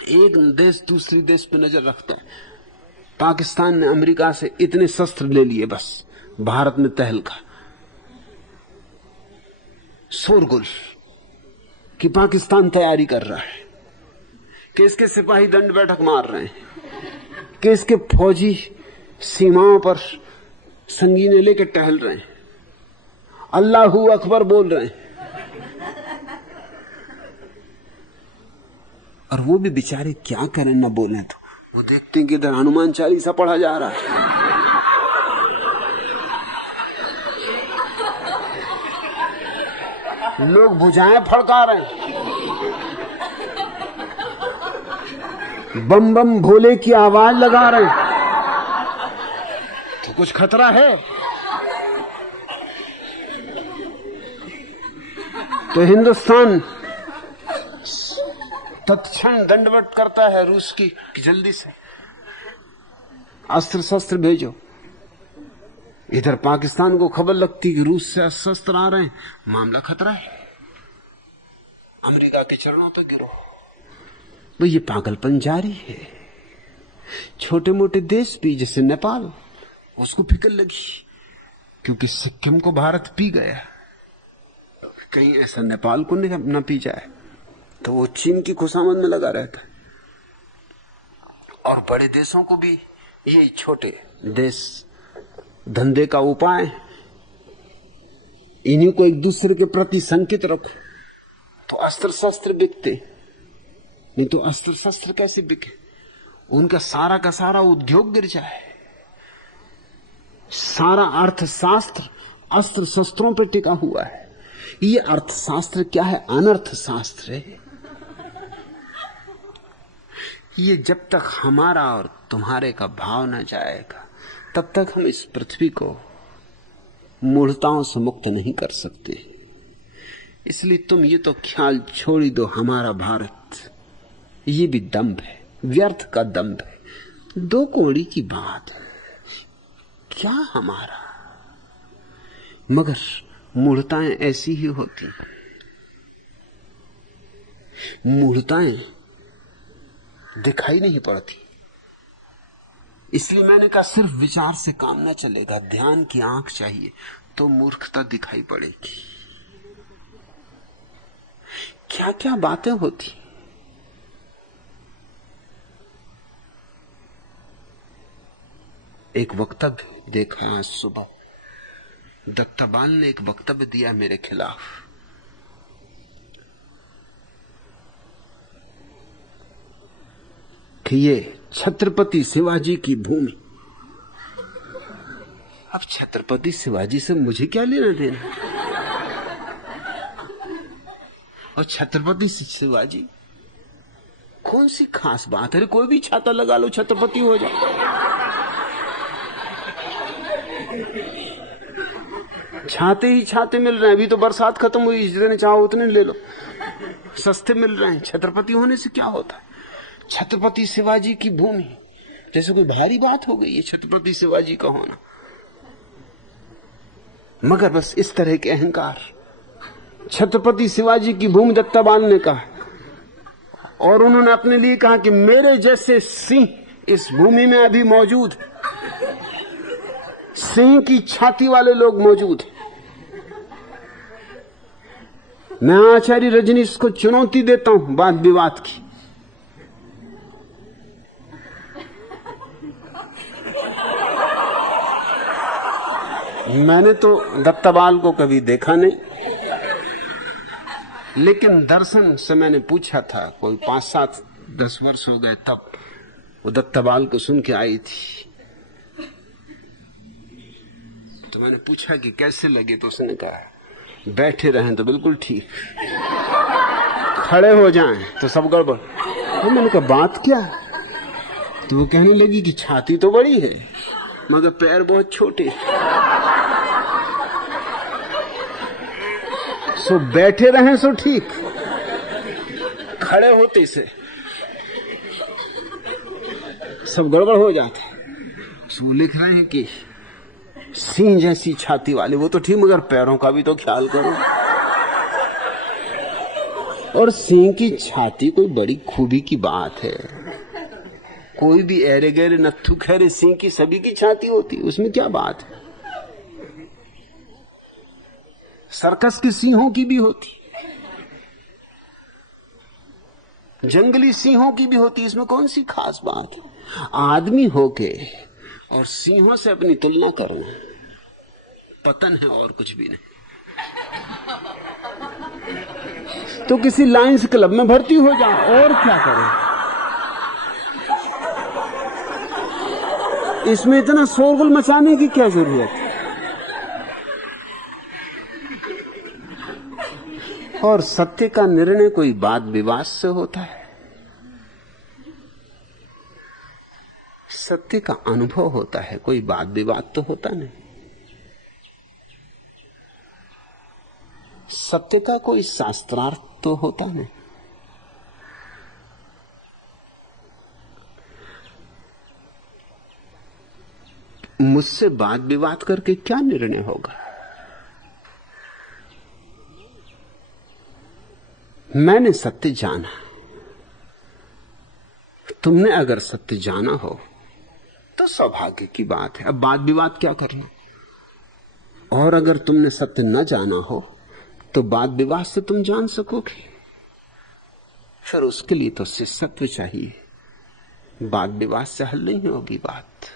एक देश दूसरी देश पे नजर रखता है। पाकिस्तान ने अमेरिका से इतने शस्त्र ले लिए, बस भारत में तहलका, शोरगुल कि पाकिस्तान तैयारी कर रहा है, कि इसके सिपाही दंड बैठक मार रहे हैं, कि इसके फौजी सीमाओं पर संगीने लेकर टहल रहे हैं, अल्लाहू अकबर बोल रहे हैं। और वो भी बेचारे क्या करें, ना बोले तो वो देखते हैं कि इधर हनुमान चालीसा पढ़ा जा रहा है। लोग भुजाएं फड़का रहे हैं, बम बम भोले की आवाज लगा रहे हैं, तो कुछ खतरा है। तो हिंदुस्तान तत्क्षण दंडवत करता है रूस की कि जल्दी से अस्त्र शस्त्र भेजो। इधर पाकिस्तान को खबर लगती कि रूस से शस्त्र आ रहे हैं, मामला खतरा है, अमेरिका के चरणों तक गिरो। तो ये पागलपन जारी है। छोटे मोटे देश भी जैसे नेपाल, उसको फिक्र लगी क्योंकि सिक्किम को भारत पी गया, कहीं ऐसा नेपाल को न पी जाए, तो वो चीन की खुशामद में लगा रहता है। और बड़े देशों को भी ये छोटे देश धंधे का उपाय, इन्हीं को एक दूसरे के प्रति संकेत रखो तो अस्त्र शस्त्र बिकते, नहीं तो अस्त्र शस्त्र कैसे बिके? उनका सारा का सारा उद्योग गिर जाए। सारा अर्थशास्त्र अस्त्र शस्त्रों पर टिका हुआ है। ये अर्थशास्त्र क्या है? अनर्थ शास्त्र है। ये जब तक हमारा और तुम्हारे का भाव न जाएगा तब तक हम इस पृथ्वी को मूढ़ताओं से मुक्त नहीं कर सकते। इसलिए तुम ये तो ख्याल छोड़ ही दो, हमारा भारत ये भी दंभ है, व्यर्थ का दंभ है, दो कौड़ी की बात है। क्या हमारा? मगर मूढ़ताएं ऐसी ही होती, मूढ़ताएं दिखाई नहीं पड़ती। इसलिए मैंने कहा सिर्फ विचार से काम ना चलेगा, ध्यान की आंख चाहिए तो मूर्खता दिखाई पड़ेगी। क्या क्या बातें होती। एक वक्तव्य देखा आज सुबह, दत्ताबाल ने एक वक्तव्य दिया मेरे खिलाफ। कि ये छत्रपति शिवाजी की भूमि। अब छत्रपति शिवाजी से मुझे क्या लेना देना? और छत्रपति शिवाजी कौन सी खास बात है? कोई भी छाता लगा लो, छत्रपति हो जाए। छाते ही छाते मिल रहे हैं। अभी तो बरसात खत्म हुई, जितने चाहो उतने ले लो, सस्ते मिल रहे हैं। छत्रपति होने से क्या होता है? छत्रपति शिवाजी की भूमि जैसे कोई भारी बात हो गई है छत्रपति शिवाजी का होना। मगर बस इस तरह के अहंकार। छत्रपति शिवाजी की भूमि दत्ताबाल ने कहा, और उन्होंने अपने लिए कहा कि मेरे जैसे सिंह इस भूमि में अभी मौजूद, सिंह की छाती वाले लोग मौजूद हैं। मैं आचार्य रजनीश को चुनौती देता हूं वाद विवाद की। मैंने तो दत्ताबाल को कभी देखा नहीं, लेकिन दर्शन से मैंने पूछा था, कोई 5-7-10 वर्ष हो गए, तब वो दत्ताबाल को सुन के आई थी। तो मैंने पूछा कि कैसे लगे, तो उसने कहा बैठे रहें तो बिल्कुल ठीक, खड़े हो जाएं तो सब गड़बड़। तो मैंने कहा बात क्या? तो वो कहने लगी कि छाती तो बड़ी है मगर पैर बहुत छोटे। सो बैठे रहें सो ठीक, खड़े होते से सब गड़बड़ हो जाता। सो लिख रहे हैं कि सिंह जैसी छाती वाले, वो तो ठीक, मगर पैरों का भी तो ख्याल करो। और सिंह की छाती कोई बड़ी खूबी की बात है। कोई भी ऐरे गहरे नत्थु खैरे सिंह की सभी की छाती होती, उसमें क्या बात है? सर्कस के सिंहों की भी होती, जंगली सिंहों की भी होती, इसमें कौन सी खास बात है? आदमी होके और सिंहों से अपनी तुलना करो, पतन है और कुछ भी नहीं। तो किसी लायंस क्लब में भर्ती हो जाओ, और क्या करो? इसमें इतना शोरगुल मचाने की क्या जरूरत है? और सत्य का निर्णय कोई वाद विवाद से होता है? सत्य का अनुभव होता है, कोई वाद विवाद तो होता नहीं। सत्य का कोई शास्त्रार्थ तो होता नहीं। मुझसे वाद विवाद करके क्या निर्णय होगा? मैंने सत्य जाना, तुमने अगर सत्य जाना हो तो सौभाग्य की बात है। अब वाद विवाद क्या करना? और अगर तुमने सत्य न जाना हो तो वाद विवाद से तुम जान सकोगे, फिर उसके लिए तो शिष्यत्व चाहिए। वाद विवाद से हल नहीं होगी बात।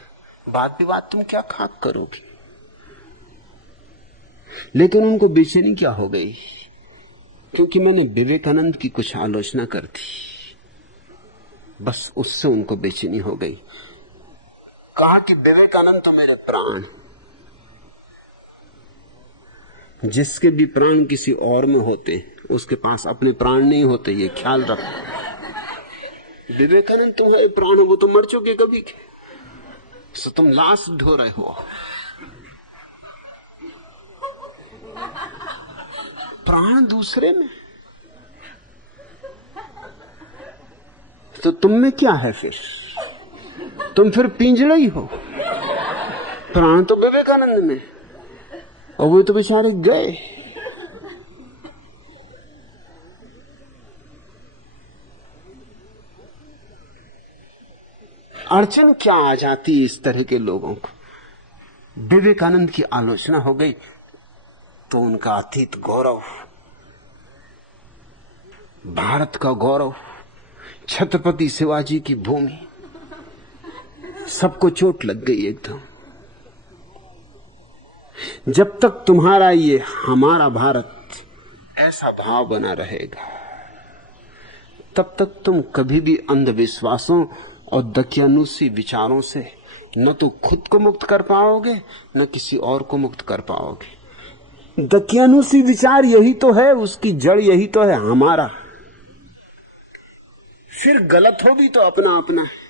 वाद विवाद तुम क्या खाक करोगे? लेकिन उनको बेचैनी क्या हो गई? क्योंकि मैंने विवेकानंद की कुछ आलोचना कर दी, बस उससे उनको बेचैनी हो गई। कहा कि विवेकानंद तो मेरे प्राण, जिसके भी प्राण किसी और में होते उसके पास अपने प्राण नहीं होते, ये ख्याल रखो। विवेकानंद तुम्हारे प्राण हो, वो तो मर चुके कभी के, सो तुम लाश ढो रहे हो। प्राण दूसरे में, तो तुम में क्या है फिर? तुम फिर पिंजड़े ही हो। प्राण तो विवेकानंद में, और वो तो बेचारे गए। अड़चन क्या आ जाती इस तरह के लोगों को? विवेकानंद की आलोचना हो गई तो उनका अतीत गौरव, भारत का गौरव, छत्रपति शिवाजी की भूमि, सबको चोट लग गई एकदम। जब तक तुम्हारा ये हमारा भारत ऐसा भाव बना रहेगा, तब तक तुम कभी भी अंधविश्वासों और दकियानूसी विचारों से न तो खुद को मुक्त कर पाओगे न किसी और को मुक्त कर पाओगे। दकियानूसी विचार यही तो है, उसकी जड़ यही तो है, हमारा। फिर गलत हो भी तो अपना अपना है।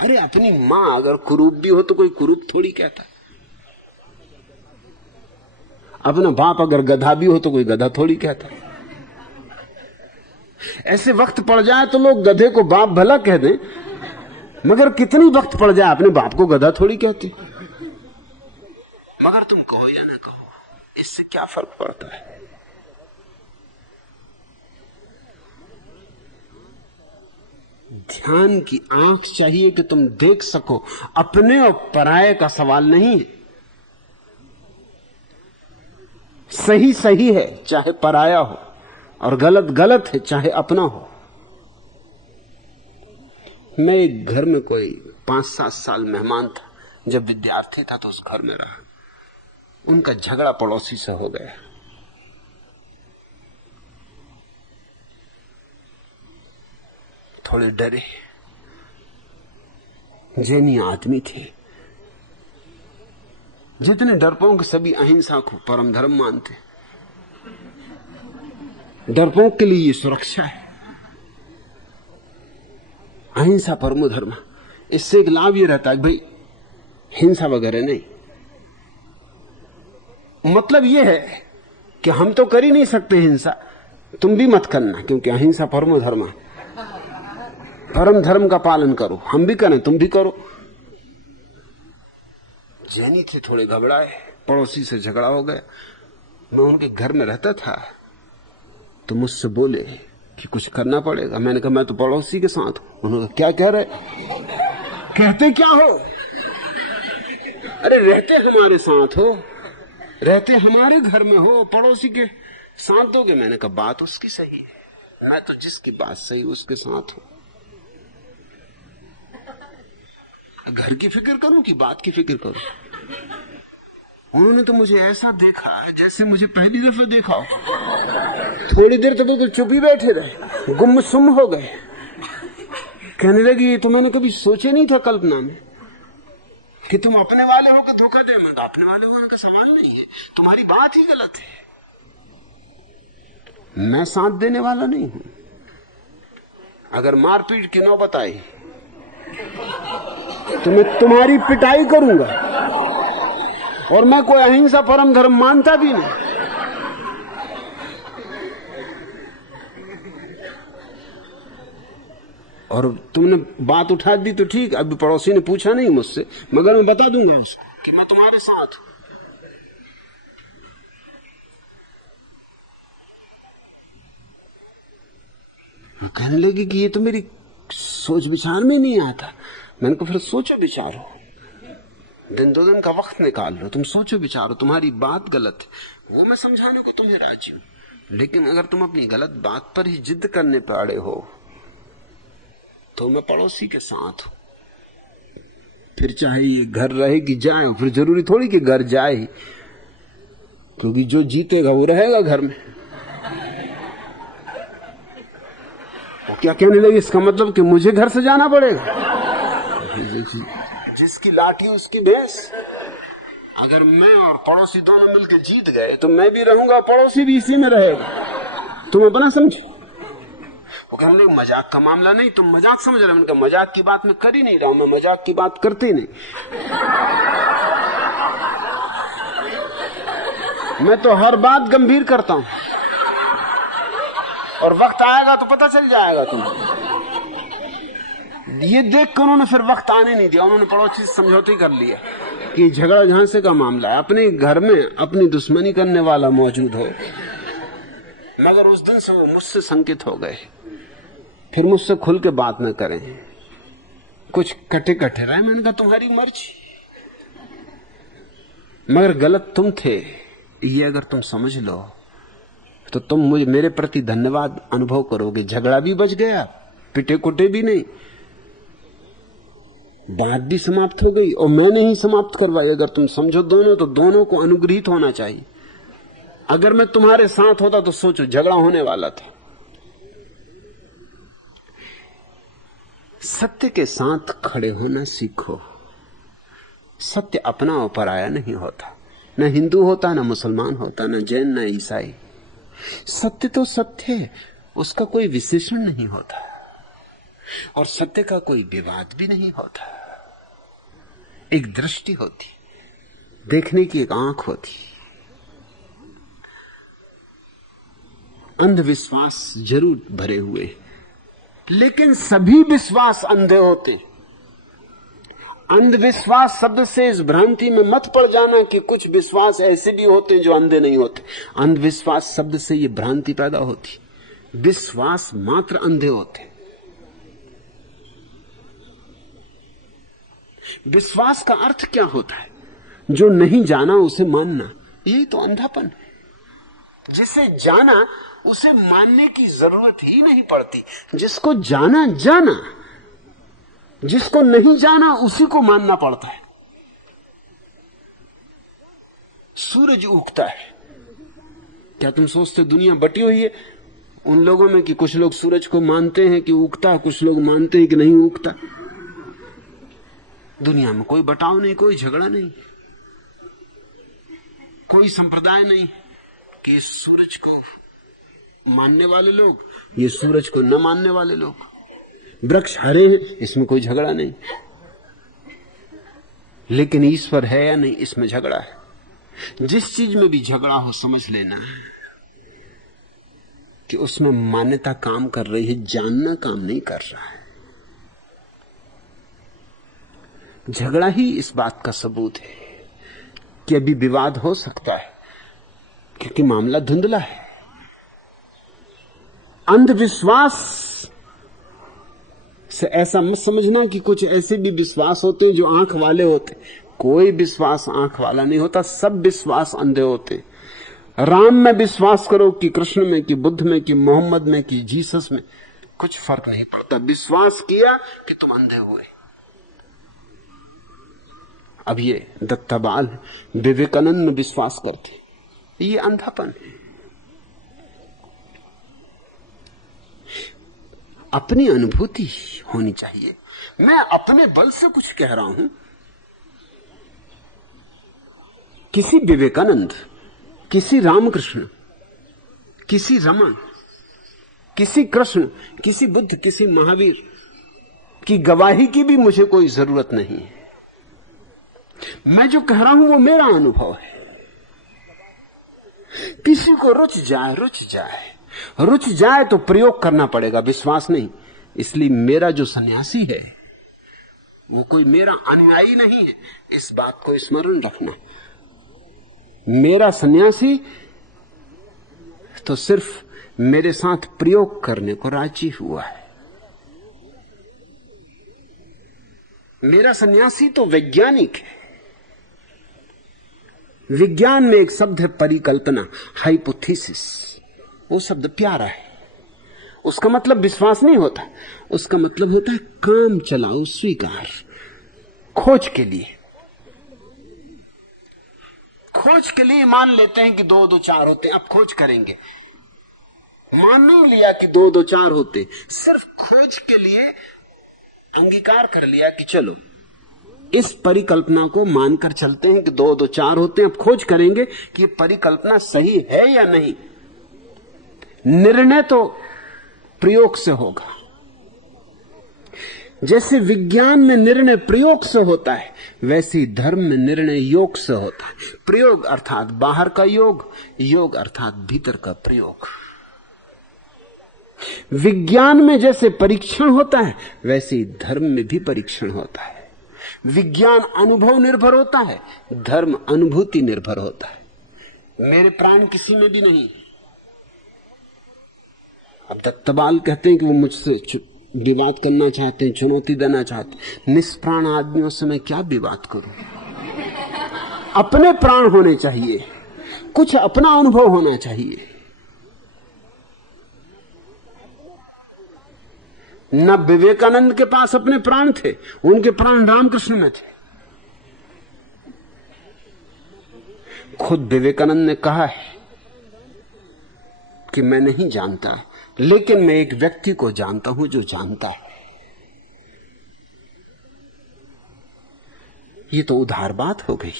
अरे अपनी मां अगर कुरूप भी हो तो कोई कुरूप थोड़ी कहता। अपना बाप अगर गधा भी हो तो कोई गधा थोड़ी कहता। ऐसे वक्त पड़ जाए तो लोग गधे को बाप भला कह दें, मगर कितनी वक्त पड़ जाए अपने बाप को गधा थोड़ी कहते। मगर तुम कहो या ना कहो, इससे क्या फर्क पड़ता है? ध्यान की आंख चाहिए कि तुम देख सको। अपने और पराये का सवाल नहीं है। सही सही है चाहे पराया हो, और गलत गलत है चाहे अपना हो। मैं एक घर में कोई 5-7 साल मेहमान था। जब विद्यार्थी था तो उस घर में रहा। उनका झगड़ा पड़ोसी से हो गया। थोड़े डरे, जैनी आदमी थे। जितने डरपोक सभी अहिंसा को परम धर्म मानते। डरपोक के लिए ये सुरक्षा है, अहिंसा परमो धर्म। इससे एक लाभ ये रहता है कि भाई हिंसा वगैरह नहीं। मतलब ये है कि हम तो कर ही नहीं सकते हिंसा, तुम भी मत करना, क्योंकि अहिंसा परमो धर्म है। परम धर्म का पालन करो, हम भी करें तुम भी करो। जैनी थे, थोड़े घबराए, पड़ोसी से झगड़ा हो गया। मैं उनके घर में रहता था तो मुझसे बोले कि कुछ करना पड़ेगा। मैंने कहा मैं तो पड़ोसी के साथ हूं। उन्होंने कहा क्या कह रहे? कहते क्या हो? अरे रहते हमारे साथ हो, रहते हमारे घर में हो, पड़ोसी के साथ दोगे? मैंने कहा बात उसकी सही है, मैं तो जिसकी बात सही उसके साथ हूं। घर की फिक्र करूं कि बात की फिक्र करूं? उन्होंने तो मुझे ऐसा देखा जैसे मुझे पहली दफा देखा हो। थोड़ी देर तक तो चुप ही बैठे रहे, गुमसुम हो गए। कहने लगी तो मैंने कभी सोचे नहीं था कल्पना में कि तुम अपने वाले हो कि धोखा दे। मैं अपने वाले होने का सवाल नहीं है, तुम्हारी बात ही गलत है। मैं साथ देने वाला नहीं हूं। अगर मारपीट की नौबत आई तो मैं तुम्हारी पिटाई करूंगा। और मैं कोई अहिंसा परम धर्म मानता भी नहीं। और तुमने बात उठा दी तो ठीक, अभी पड़ोसी ने पूछा नहीं मुझसे, मगर मैं बता दूंगा उसको कि मैं तुम्हारे साथ हूं। कहने लगी कि ये तो मेरी सोच विचार में नहीं आता। मैंने कहा फिर सोचो विचारो, दिन दो दिन का वक्त निकाल लो, तुम सोचो विचारो, तुम्हारी बात गलत है वो मैं समझाने को तुम्हें राजी हूं, लेकिन अगर तुम अपनी गलत बात पर ही जिद करने पर अड़े हो तो मैं पड़ोसी के साथ हूं। फिर चाहे ये घर रहे कि जाए, फिर जरूरी थोड़ी कि घर जाए, क्योंकि जो जीतेगा वो रहेगा घर में। वो क्या कहने लगे, इसका मतलब कि मुझे घर से जाना पड़ेगा? जिसकी लाठी उसकी भैंस। अगर मैं और पड़ोसी दोनों मिलकर जीत गए तो मैं भी रहूंगा, पड़ोसी भी इसी में रहेगा। तुम अपना समझो। वो कहने लगे मजाक का मामला नहीं, तुम मजाक समझ रहे। मैंने कहा मजाक की बात मैं कर ही नहीं रहा हूं, मैं मजाक की बात करती नहीं। मैं तो हर बात गंभीर करता हूं, और वक्त आएगा तो पता चल जाएगा तुम्हें। ये देख कर उन्होंने फिर वक्त आने नहीं दिया, उन्होंने पड़ोसी से समझौते कर लिया कि झगड़ा झांसे का मामला है, अपने घर में अपनी दुश्मनी करने वाला मौजूद हो। मगर उस दिन से वो मुझसे संकित हो गए, फिर मुझसे खुल के बात न करें, कुछ कटे कटे रहे। मैंने कहा तुम्हारी मर्जी, मगर गलत तुम थे, ये अगर तुम समझ लो तो तुम मुझे मेरे प्रति धन्यवाद अनुभव करोगे। झगड़ा भी बच गया, पिटे कुटे भी नहीं, बात भी समाप्त हो गई, और मैंने ही समाप्त करवाई। अगर तुम समझो दोनों, तो दोनों को अनुग्रहित होना चाहिए। अगर मैं तुम्हारे साथ होता तो सोचो झगड़ा होने वाला था। सत्य के साथ खड़े होना सीखो। सत्य अपना और पराया नहीं होता, न हिंदू होता, न मुसलमान होता, न जैन, न ईसाई। सत्य तो सत्य है, उसका कोई विशेषण नहीं होता, और सत्य का कोई विवाद भी नहीं होता। एक दृष्टि होती, देखने की एक आंख होती। अंधविश्वास जरूर भरे हुए, लेकिन सभी विश्वास अंधे होते। अंधविश्वास शब्द से इस भ्रांति में मत पड़ जाना कि कुछ विश्वास ऐसे भी होते जो अंधे नहीं होते। अंधविश्वास शब्द से ये भ्रांति पैदा होती, विश्वास मात्र अंधे होते। विश्वास का अर्थ क्या होता है? जो नहीं जाना उसे मानना, यही तो अंधापन है। जिसे जाना उसे मानने की जरूरत ही नहीं पड़ती। जिसको जाना जाना, जिसको नहीं जाना उसी को मानना पड़ता है। सूरज उगता है, क्या तुम सोचते दुनिया बटी हुई है उन लोगों में कि कुछ लोग सूरज को मानते हैं कि उगता है, कुछ लोग मानते हैं कि नहीं उगता? दुनिया में कोई बटाव नहीं, कोई झगड़ा नहीं, कोई संप्रदाय नहीं कि इस सूरज को मानने वाले लोग, ये सूरज को न मानने वाले लोग। वृक्ष हरे हैं, इसमें कोई झगड़ा नहीं, लेकिन ईश्वर है या नहीं, इसमें झगड़ा है। जिस चीज में भी झगड़ा हो समझ लेना कि उसमें मान्यता काम कर रही है, जानना काम नहीं कर रहा है। झगड़ा ही इस बात का सबूत है कि अभी विवाद हो सकता है, क्योंकि मामला धुंधला है। अंधविश्वास से ऐसा मत समझना कि कुछ ऐसे भी विश्वास होते हैं जो आंख वाले होते। कोई विश्वास आंख वाला नहीं होता, सब विश्वास अंधे होते। राम में विश्वास करो कि कृष्ण में, कि बुद्ध में, कि मोहम्मद में, कि जीसस में, कुछ फर्क नहीं पड़ता। विश्वास किया कि तुम अंधे हुए। अब ये दत्ताबाल विवेकानंद में विश्वास करते, ये अंधापन है। अपनी अनुभूति होनी चाहिए। मैं अपने बल से कुछ कह रहा हूं। किसी विवेकानंद, किसी रामकृष्ण, किसी रमन, किसी कृष्ण, किसी बुद्ध, किसी महावीर की गवाही की भी मुझे कोई जरूरत नहीं है। मैं जो कह रहा हूं वो मेरा अनुभव है। किसी को रुच जाए तो प्रयोग करना पड़ेगा, विश्वास नहीं। इसलिए मेरा जो सन्यासी है वो कोई मेरा अनुयायी नहीं है, इस बात को स्मरण रखना। मेरा सन्यासी तो सिर्फ मेरे साथ प्रयोग करने को राजी हुआ है। मेरा सन्यासी तो वैज्ञानिक है। विज्ञान में एक शब्द है परिकल्पना, हाइपोथेसिस। वो शब्द प्यारा है। उसका मतलब विश्वास नहीं होता, उसका मतलब होता है काम चलाओ स्वीकार। खोज के लिए मान लेते हैं कि 2 2 4 होते हैं, अब खोज करेंगे। मान नहीं लिया कि 2 2 4 होते, सिर्फ खोज के लिए अंगीकार कर लिया कि चलो इस परिकल्पना को मानकर चलते हैं कि 2 2 4 होते हैं। अब खोज करेंगे कि ये परिकल्पना सही है या नहीं। निर्णय तो प्रयोग से होगा। जैसे विज्ञान में निर्णय प्रयोग से होता है, वैसे ही धर्म में निर्णय योग से होता है। प्रयोग अर्थात बाहर का योग, योग अर्थात भीतर का प्रयोग। विज्ञान में जैसे परीक्षण होता है, वैसे ही धर्म में भी परीक्षण होता है। विज्ञान अनुभव निर्भर होता है, धर्म अनुभूति निर्भर होता है। मेरे प्राण किसी में भी नहीं। अब दत्तबाल कहते हैं कि वो मुझसे विवाद करना चाहते हैं, चुनौती देना चाहते हैं। निष्प्राण आदमियों से मैं क्या विवाद करूं? अपने प्राण होने चाहिए, कुछ अपना अनुभव होना चाहिए। न विवेकानंद के पास अपने प्राण थे, उनके प्राण रामकृष्ण में थे। खुद विवेकानंद ने कहा है कि मैं नहीं जानता, लेकिन मैं एक व्यक्ति को जानता हूं जो जानता है। ये तो उधार बात हो गई।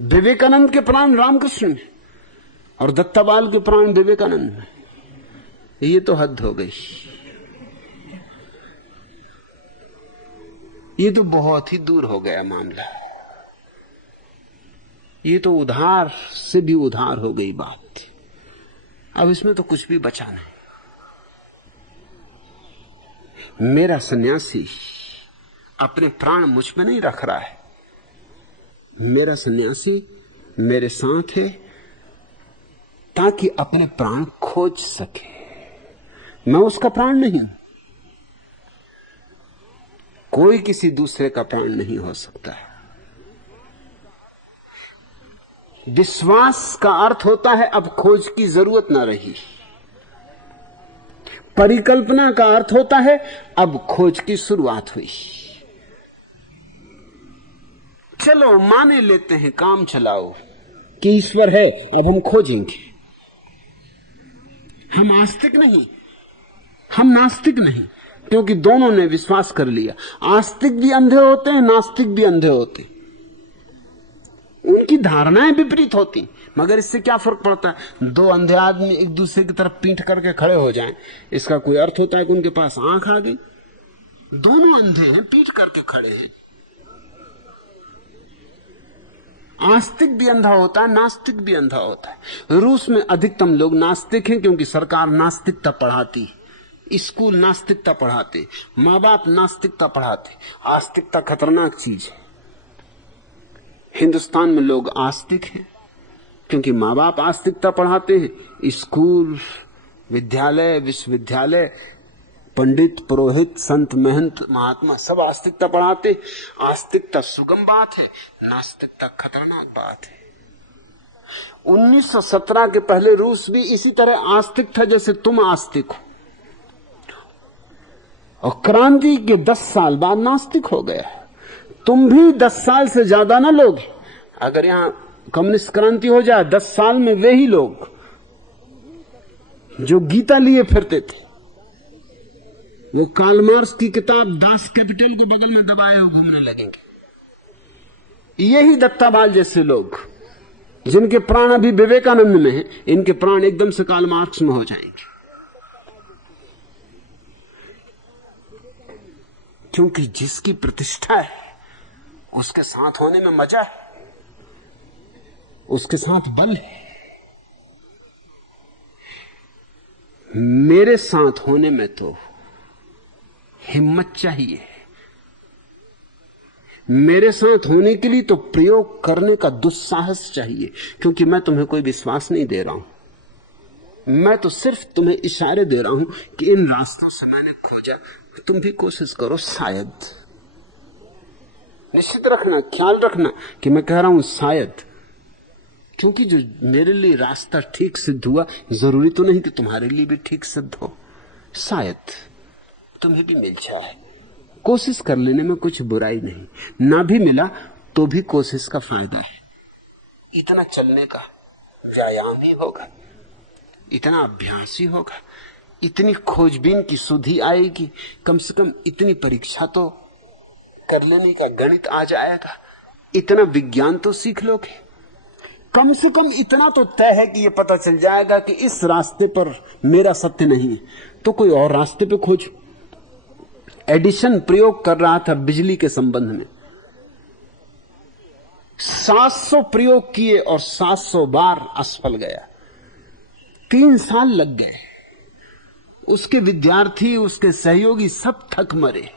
विवेकानंद के प्राण रामकृष्ण में और दत्ताबाल के प्राण विवेकानंद में। ये तो हद हो गई। ये तो बहुत ही दूर हो गया मामला। ये तो उधार से भी उधार हो गई बात। अब इसमें तो कुछ भी बचा नहीं। मेरा सन्यासी अपने प्राण मुझ में नहीं रख रहा है। मेरा सन्यासी मेरे साथ है ताकि अपने प्राण खोज सके। मैं उसका प्राण नहीं, कोई किसी दूसरे का प्राण नहीं हो सकता है। विश्वास का अर्थ होता है अब खोज की जरूरत ना रही। परिकल्पना का अर्थ होता है अब खोज की शुरुआत हुई। चलो माने लेते हैं, काम चलाओ कि ईश्वर है, अब हम खोजेंगे। हम आस्तिक नहीं, हम नास्तिक नहीं, क्योंकि दोनों ने विश्वास कर लिया। आस्तिक भी अंधे होते हैं, नास्तिक भी अंधे होते हैं। उनकी धारणाएं विपरीत होती, मगर इससे क्या फर्क पड़ता है? 2 अंधे आदमी एक दूसरे की तरफ पीठ करके खड़े हो जाएं, इसका कोई अर्थ होता है कि उनके पास आंख आ गई? दोनों अंधे हैं, पीठ करके खड़े हैं। आस्तिक भी अंधा होता है, नास्तिक भी अंधा होता है। रूस में अधिकतम लोग नास्तिक हैं क्योंकि सरकार नास्तिकता पढ़ाती, स्कूल नास्तिकता पढ़ाते, माँ बाप नास्तिकता पढ़ाते। आस्तिकता खतरनाक चीज है। हिंदुस्तान में लोग आस्तिक हैं क्योंकि माँ बाप आस्तिकता पढ़ाते हैं। स्कूल, विद्यालय, विश्वविद्यालय, पंडित, पुरोहित, संत, महंत, महात्मा सब आस्तिकता पढ़ाते। आस्तिकता सुगम बात है, नास्तिकता खतरनाक बात है। 1917 के पहले रूस भी इसी तरह आस्तिक था जैसे तुम आस्तिक हो, और क्रांति के 10 साल बाद नास्तिक हो गया। तुम भी 10 साल से ज्यादा ना लोग, अगर यहां कम्युनिस्ट क्रांति हो जाए 10 साल में वे ही लोग जो गीता लिए फिरते थे, वो कार्ल मार्क्स की किताब दास कैपिटल को बगल में दबाए हुए घूमने लगेंगे। यही दत्ताबाल जैसे लोग जिनके प्राण अभी विवेकानंद में हैं, इनके प्राण एकदम से कार्ल मार्क्स में हो जाएंगे, क्योंकि जिसकी प्रतिष्ठा है उसके साथ होने में मजा है, उसके साथ बल है। मेरे साथ होने में तो हिम्मत चाहिए। मेरे साथ होने के लिए तो प्रयोग करने का दुस्साहस चाहिए, क्योंकि मैं तुम्हें कोई विश्वास नहीं दे रहा हूं। मैं तो सिर्फ तुम्हें इशारे दे रहा हूं कि इन रास्तों से मैंने खोजा, तुम भी कोशिश करो। शायद, निश्चित रखना, ख्याल रखना कि मैं कह रहा हूं शायद, क्योंकि जो मेरे लिए रास्ता ठीक सिद्ध हुआ, जरूरी तो नहीं कि तुम्हारे लिए भी ठीक सिद्ध हो। शायद तुम्हें भी मिल जाए। कोशिश कर लेने में कुछ बुराई नहीं। ना भी मिला तो भी कोशिश का फायदा है। इतना चलने का व्यायाम ही होगा, इतना अभ्यास ही होगा, इतनी खोजबीन की सुधि आएगी। कम से कम इतनी परीक्षा तो कर लेने का गणित आ जाएगा, इतना विज्ञान तो सीख लोगे। कम से कम इतना तो तय है कि यह पता चल जाएगा कि इस रास्ते पर मेरा सत्य नहीं है, तो कोई और रास्ते पे खोजो। एडिशन प्रयोग कर रहा था बिजली के संबंध में। 700 प्रयोग किए और 700 बार असफल गया। 3 साल लग गए। उसके विद्यार्थी, उसके सहयोगी सब थक मरे,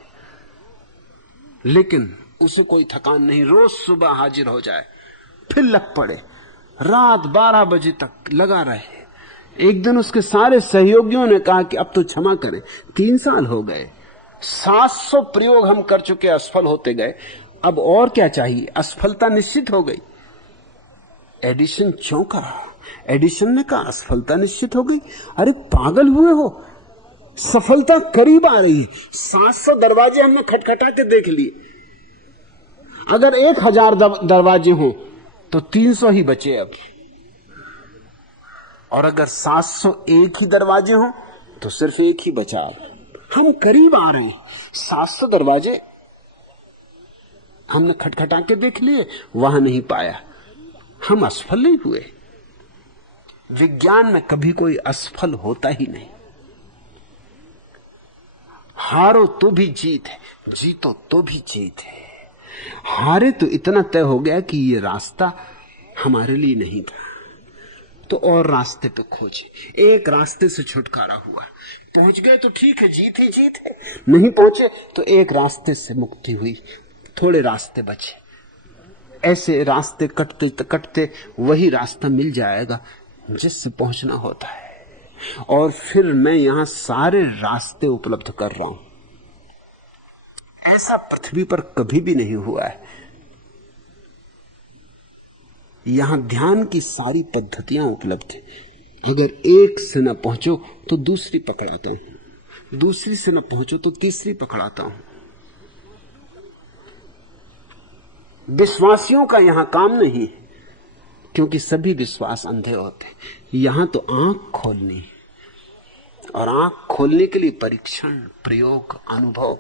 लेकिन उसे कोई थकान नहीं। रोज सुबह हाजिर हो जाए, फिर लग पड़े, रात 12 बजे तक लगा रहे। एक दिन उसके सारे सहयोगियों ने कहा कि अब तो क्षमा करें, 3 साल हो गए, 700 प्रयोग हम कर चुके, असफल होते गए, अब और क्या चाहिए? असफलता निश्चित हो गई। एडिशन चौंका। एडिशन ने कहा असफलता निश्चित हो गई? अरे पागल हुए हो, सफलता करीब आ रही है। 700 दरवाजे हमने खटखटा के देख लिए। अगर 1000 दरवाजे हों तो 300 ही बचे अब, और अगर 701 ही दरवाजे हों तो सिर्फ एक ही बचा। हम करीब आ रहे हैं। 700 दरवाजे हमने खटखटा के देख लिए, वहां नहीं पाया, हम असफल नहीं हुए। विज्ञान में कभी कोई असफल होता ही नहीं। हारो तो भी जीत है, जीतो तो भी जीत है। हारे तो इतना तय हो गया कि ये रास्ता हमारे लिए नहीं था, तो और रास्ते पे खोजे। एक रास्ते से छुटकारा हुआ, पहुंच गए तो ठीक है, जीत ही जीत है। नहीं पहुंचे तो एक रास्ते से मुक्ति हुई, थोड़े रास्ते बचे। ऐसे रास्ते कटते कटते वही रास्ता मिल जाएगा जिससे पहुंचना होता है। और फिर मैं यहां सारे रास्ते उपलब्ध कर रहा हूं। ऐसा पृथ्वी पर कभी भी नहीं हुआ है। यहां ध्यान की सारी पद्धतियां उपलब्ध है। अगर एक से न पहुंचो तो दूसरी पकड़ाता हूं, दूसरी से न पहुंचो तो तीसरी पकड़ाता हूं। विश्वासियों का यहां काम नहीं, क्योंकि सभी विश्वास अंधे होते। यहां तो आंख खोलनी, और आंख खोलने के लिए परीक्षण, प्रयोग, अनुभव।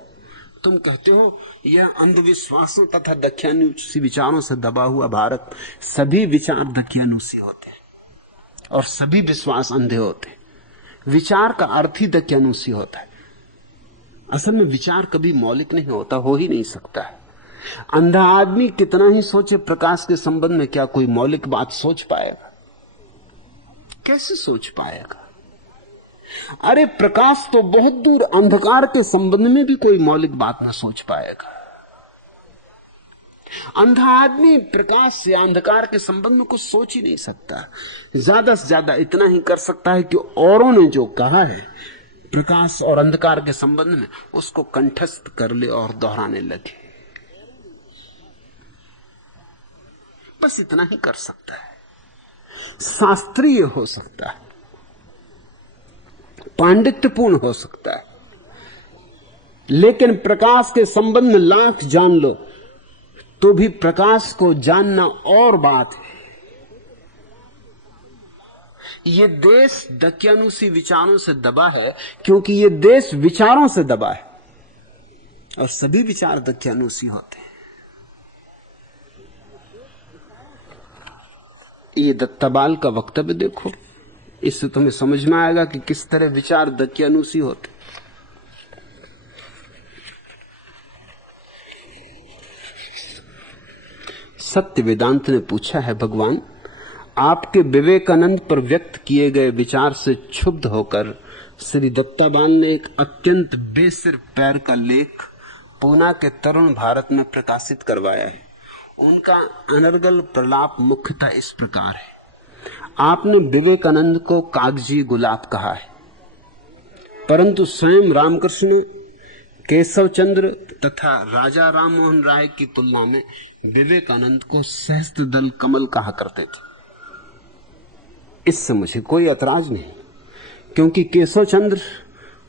तुम कहते हो यह अंधविश्वासों तथा दख्यानुसी विचारों से दबा हुआ भारत। सभी विचार दख्यानुसी होते हैं और सभी विश्वास अंधे होते हैं। विचार का अर्थ ही दख्यानुसी होता है। असल में विचार कभी मौलिक नहीं होता, हो ही नहीं सकता है। अंधा आदमी कितना ही सोचे प्रकाश के संबंध में, क्या कोई मौलिक बात सोच पाएगा? कैसे सोच पाएगा? अरे प्रकाश तो बहुत दूर, अंधकार के संबंध में भी कोई मौलिक बात ना सोच पाएगा। अंधा आदमी प्रकाश या अंधकार के संबंध में कुछ सोच ही नहीं सकता। ज्यादा से ज्यादा इतना ही कर सकता है कि औरों ने जो कहा है प्रकाश और अंधकार के संबंध में, उसको कंठस्थ कर ले और दोहराने लगे। बस इतना ही कर सकता है। शास्त्रीय हो सकता है, पांडित्यपूर्ण हो सकता है, लेकिन प्रकाश के संबंध में लाख जान लो तो भी प्रकाश को जानना और बात है। ये देश दक्यानुसी विचारों से दबा है, क्योंकि ये देश विचारों से दबा है, और सभी विचार दक्यानुसी होते हैं। ये दत्ताबाल का वक्तव्य देखो, इससे तुम्हें समझ में आएगा कि किस तरह विचार दक्यानुसी होते। सत्य वेदांत ने पूछा है, भगवान आपके विवेकानंद पर व्यक्त किए गए विचार से क्षुब्ध होकर श्री दत्ताबान ने एक अत्यंत बेसिर पैर का लेख पूना के तरुण भारत में प्रकाशित करवाया है। उनका अनर्गल प्रलाप मुख्यतः इस प्रकार है। आपने विवेकानंद को कागजी गुलाब कहा है, परंतु स्वयं रामकृष्ण, केशव चंद्र तथा राजा राममोहन राय की तुलना में विवेकानंद को सहस्त्रदल कमल कहा करते थे। इससे मुझे कोई ऐतराज नहीं, क्योंकि केशव चंद्र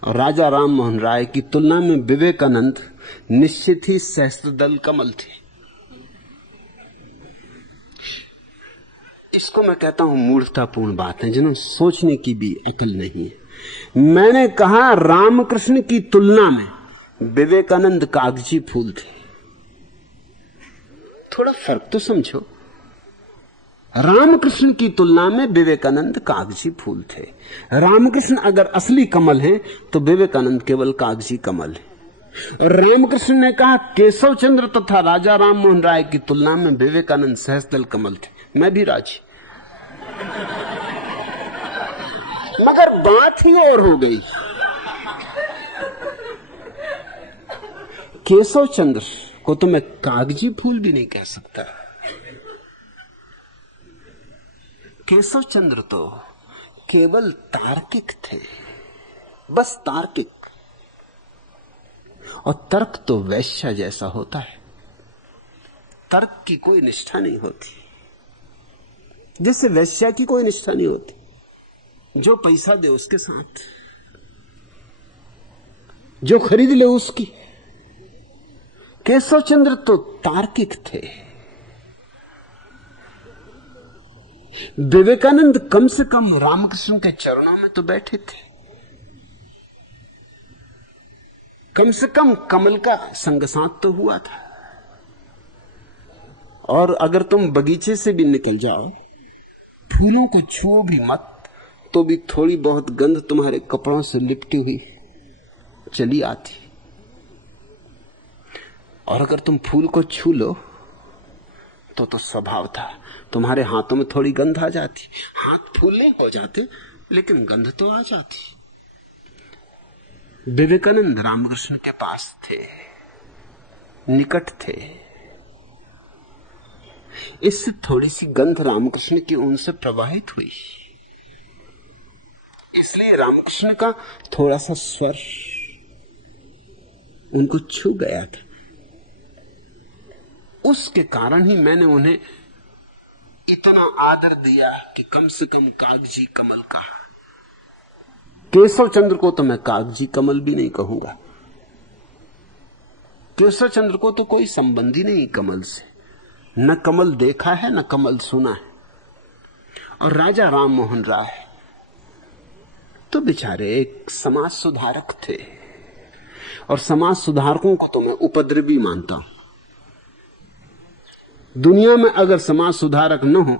और राजा राममोहन राय की तुलना में विवेकानंद निश्चित ही सहस्त्रदल कमल थे। इसको मैं कहता हूं मूर्खतापूर्ण बात है, जिन्हें सोचने की भी अकल नहीं है। मैंने कहा रामकृष्ण की तुलना में विवेकानंद कागजी फूल थे। थोड़ा फर्क तो समझो। रामकृष्ण की तुलना में विवेकानंद कागजी फूल थे। रामकृष्ण अगर असली कमल हैं तो विवेकानंद केवल कागजी कमल है। और रामकृष्ण ने कहा केशव चंद्र तथा राजा राममोहन राय की तुलना में विवेकानंद सहस्त्रदल कमल थे। मैं भी राजी, मगर बात ही और हो गई। केशव चंद्र को तो मैं कागजी फूल भी नहीं कह सकता। केशव चंद्र तो केवल तार्किक थे, बस तार्किक। और तर्क तो वैश्या जैसा होता है, तर्क की कोई निष्ठा नहीं होती, जैसे वैश्या की कोई निष्ठा नहीं होती। जो पैसा दे उसके साथ, जो खरीद ले उसकी। केशव चंद्र तो तार्किक थे। विवेकानंद कम से कम रामकृष्ण के चरणों में तो बैठे थे, कम से कम कमल का संगसात तो हुआ था। और अगर तुम बगीचे से भी निकल जाओ, फूलों को छुओ भी मत, तो भी थोड़ी बहुत गंध तुम्हारे कपड़ों से लिपटी हुई चली आती। और अगर तुम फूल को छू लो तो स्वभाव था तुम्हारे हाथों में थोड़ी गंध आ जाती। हाथ फूल नहीं हो जाते, लेकिन गंध तो आ जाती। विवेकानंद रामकृष्ण के पास थे, निकट थे, इससे थोड़ी सी गंध रामकृष्ण की उनसे प्रवाहित हुई। इसलिए रामकृष्ण का थोड़ा सा स्वर उनको छू गया था। उसके कारण ही मैंने उन्हें इतना आदर दिया कि कम से कम कागजी कमल कहा। केशव चंद्र को तो मैं कागजी कमल भी नहीं कहूंगा। केशव चंद्र को तो कोई संबंधी नहीं कमल से, न कमल देखा है न कमल सुना है। और राजा राममोहन राय तो बेचारे एक समाज सुधारक थे, और समाज सुधारकों को तो मैं उपद्रवी मानता हूं। दुनिया में अगर समाज सुधारक न हो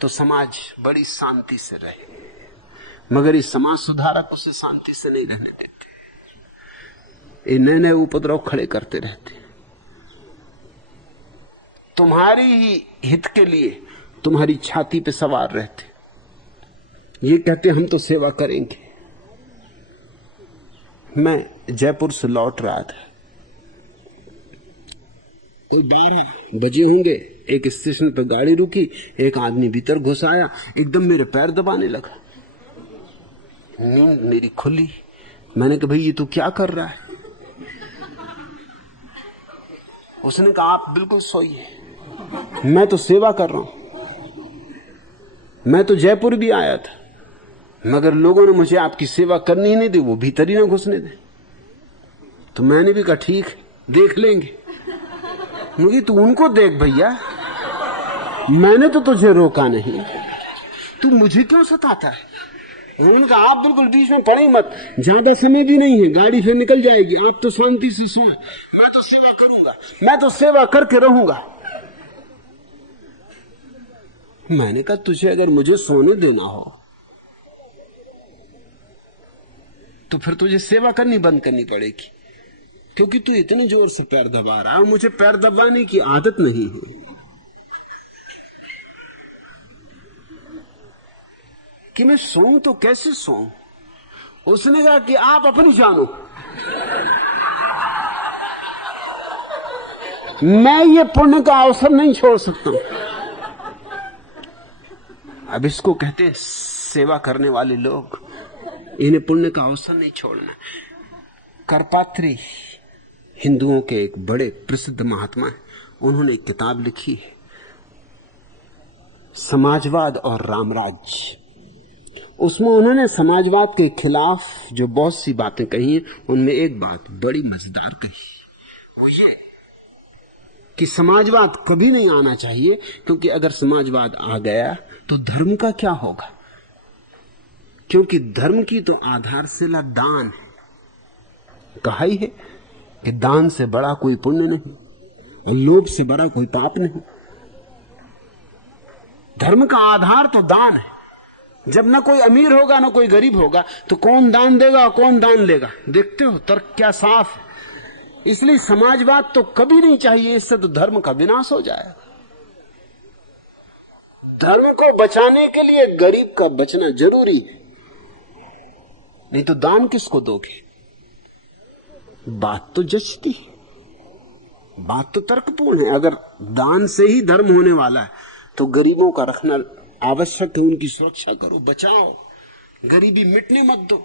तो समाज बड़ी शांति से रहे, मगर इस समाज सुधारक उसे शांति से नहीं रहने देते। ये नए नए उपद्रव खड़े करते रहते, तुम्हारी ही हित के लिए तुम्हारी छाती पे सवार रहते। ये कहते हम तो सेवा करेंगे। मैं जयपुर से लौट रहा था, तो 12 बजे होंगे, एक स्टेशन पर गाड़ी रुकी, एक आदमी भीतर घुस आया, एकदम मेरे पैर दबाने लगा। नींद मेरी खुली। मैंने कहा भाई ये तू क्या कर रहा है? उसने कहा आप बिल्कुल सोइए, मैं तो सेवा कर रहा हूं। मैं तो जयपुर भी आया था, मगर लोगों ने मुझे आपकी सेवा करनी ही नहीं दी, वो भीतर ही ना घुसने दे। तो मैंने भी कहा ठीक, देख लेंगे। मुझे तू उनको देख भैया, मैंने तो तुझे रोका नहीं, तू मुझे क्यों सताता है? उनका आप बिल्कुल बीच में पड़े मत, ज्यादा समय भी नहीं है, गाड़ी फिर निकल जाएगी, आप तो शांति से सोए, मैं तो सेवा करूंगा, मैं तो सेवा करके रहूंगा। मैंने कहा तुझे अगर मुझे सोने देना हो तो फिर तुझे सेवा करनी बंद करनी पड़ेगी, क्योंकि तू इतने जोर से पैर दबा रहा है और मुझे पैर दबाने की आदत नहीं है। कि मैं सोऊं तो कैसे सोऊं। उसने कहा कि आप अपनी जानो, मैं ये पुण्य का अवसर नहीं छोड़ सकता। अब इसको कहते हैं सेवा करने वाले लोग, इन्हें पुण्य का अवसर नहीं छोड़ना। करपात्री हिंदुओं के एक बड़े प्रसिद्ध महात्मा हैं, उन्होंने एक किताब लिखी है, समाजवाद और रामराज्य। उसमें उन्होंने समाजवाद के खिलाफ जो बहुत सी बातें कही हैं, उनमें एक बात बड़ी मजेदार कही, वो ये कि समाजवाद कभी नहीं आना चाहिए, क्योंकि अगर समाजवाद आ गया तो धर्म का क्या होगा। क्योंकि धर्म की तो आधारशिला दान है। कहा ही है कि दान से बड़ा कोई पुण्य नहीं और लोभ से बड़ा कोई पाप नहीं। धर्म का आधार तो दान है। जब ना कोई अमीर होगा ना कोई गरीब होगा तो कौन दान देगा और कौन दान लेगा। देखते हो तर्क क्या साफ है। इसलिए समाजवाद तो कभी नहीं चाहिए, इससे तो धर्म का विनाश हो जाएगा। धर्म को बचाने के लिए गरीब का बचना जरूरी है, नहीं तो दान किसको दोगे। बात तो जचती है, बात तो तर्कपूर्ण है। अगर दान से ही धर्म होने वाला है तो गरीबों का रखना आवश्यक है। उनकी सुरक्षा करो, बचाओ, गरीबी मिटने मत दो।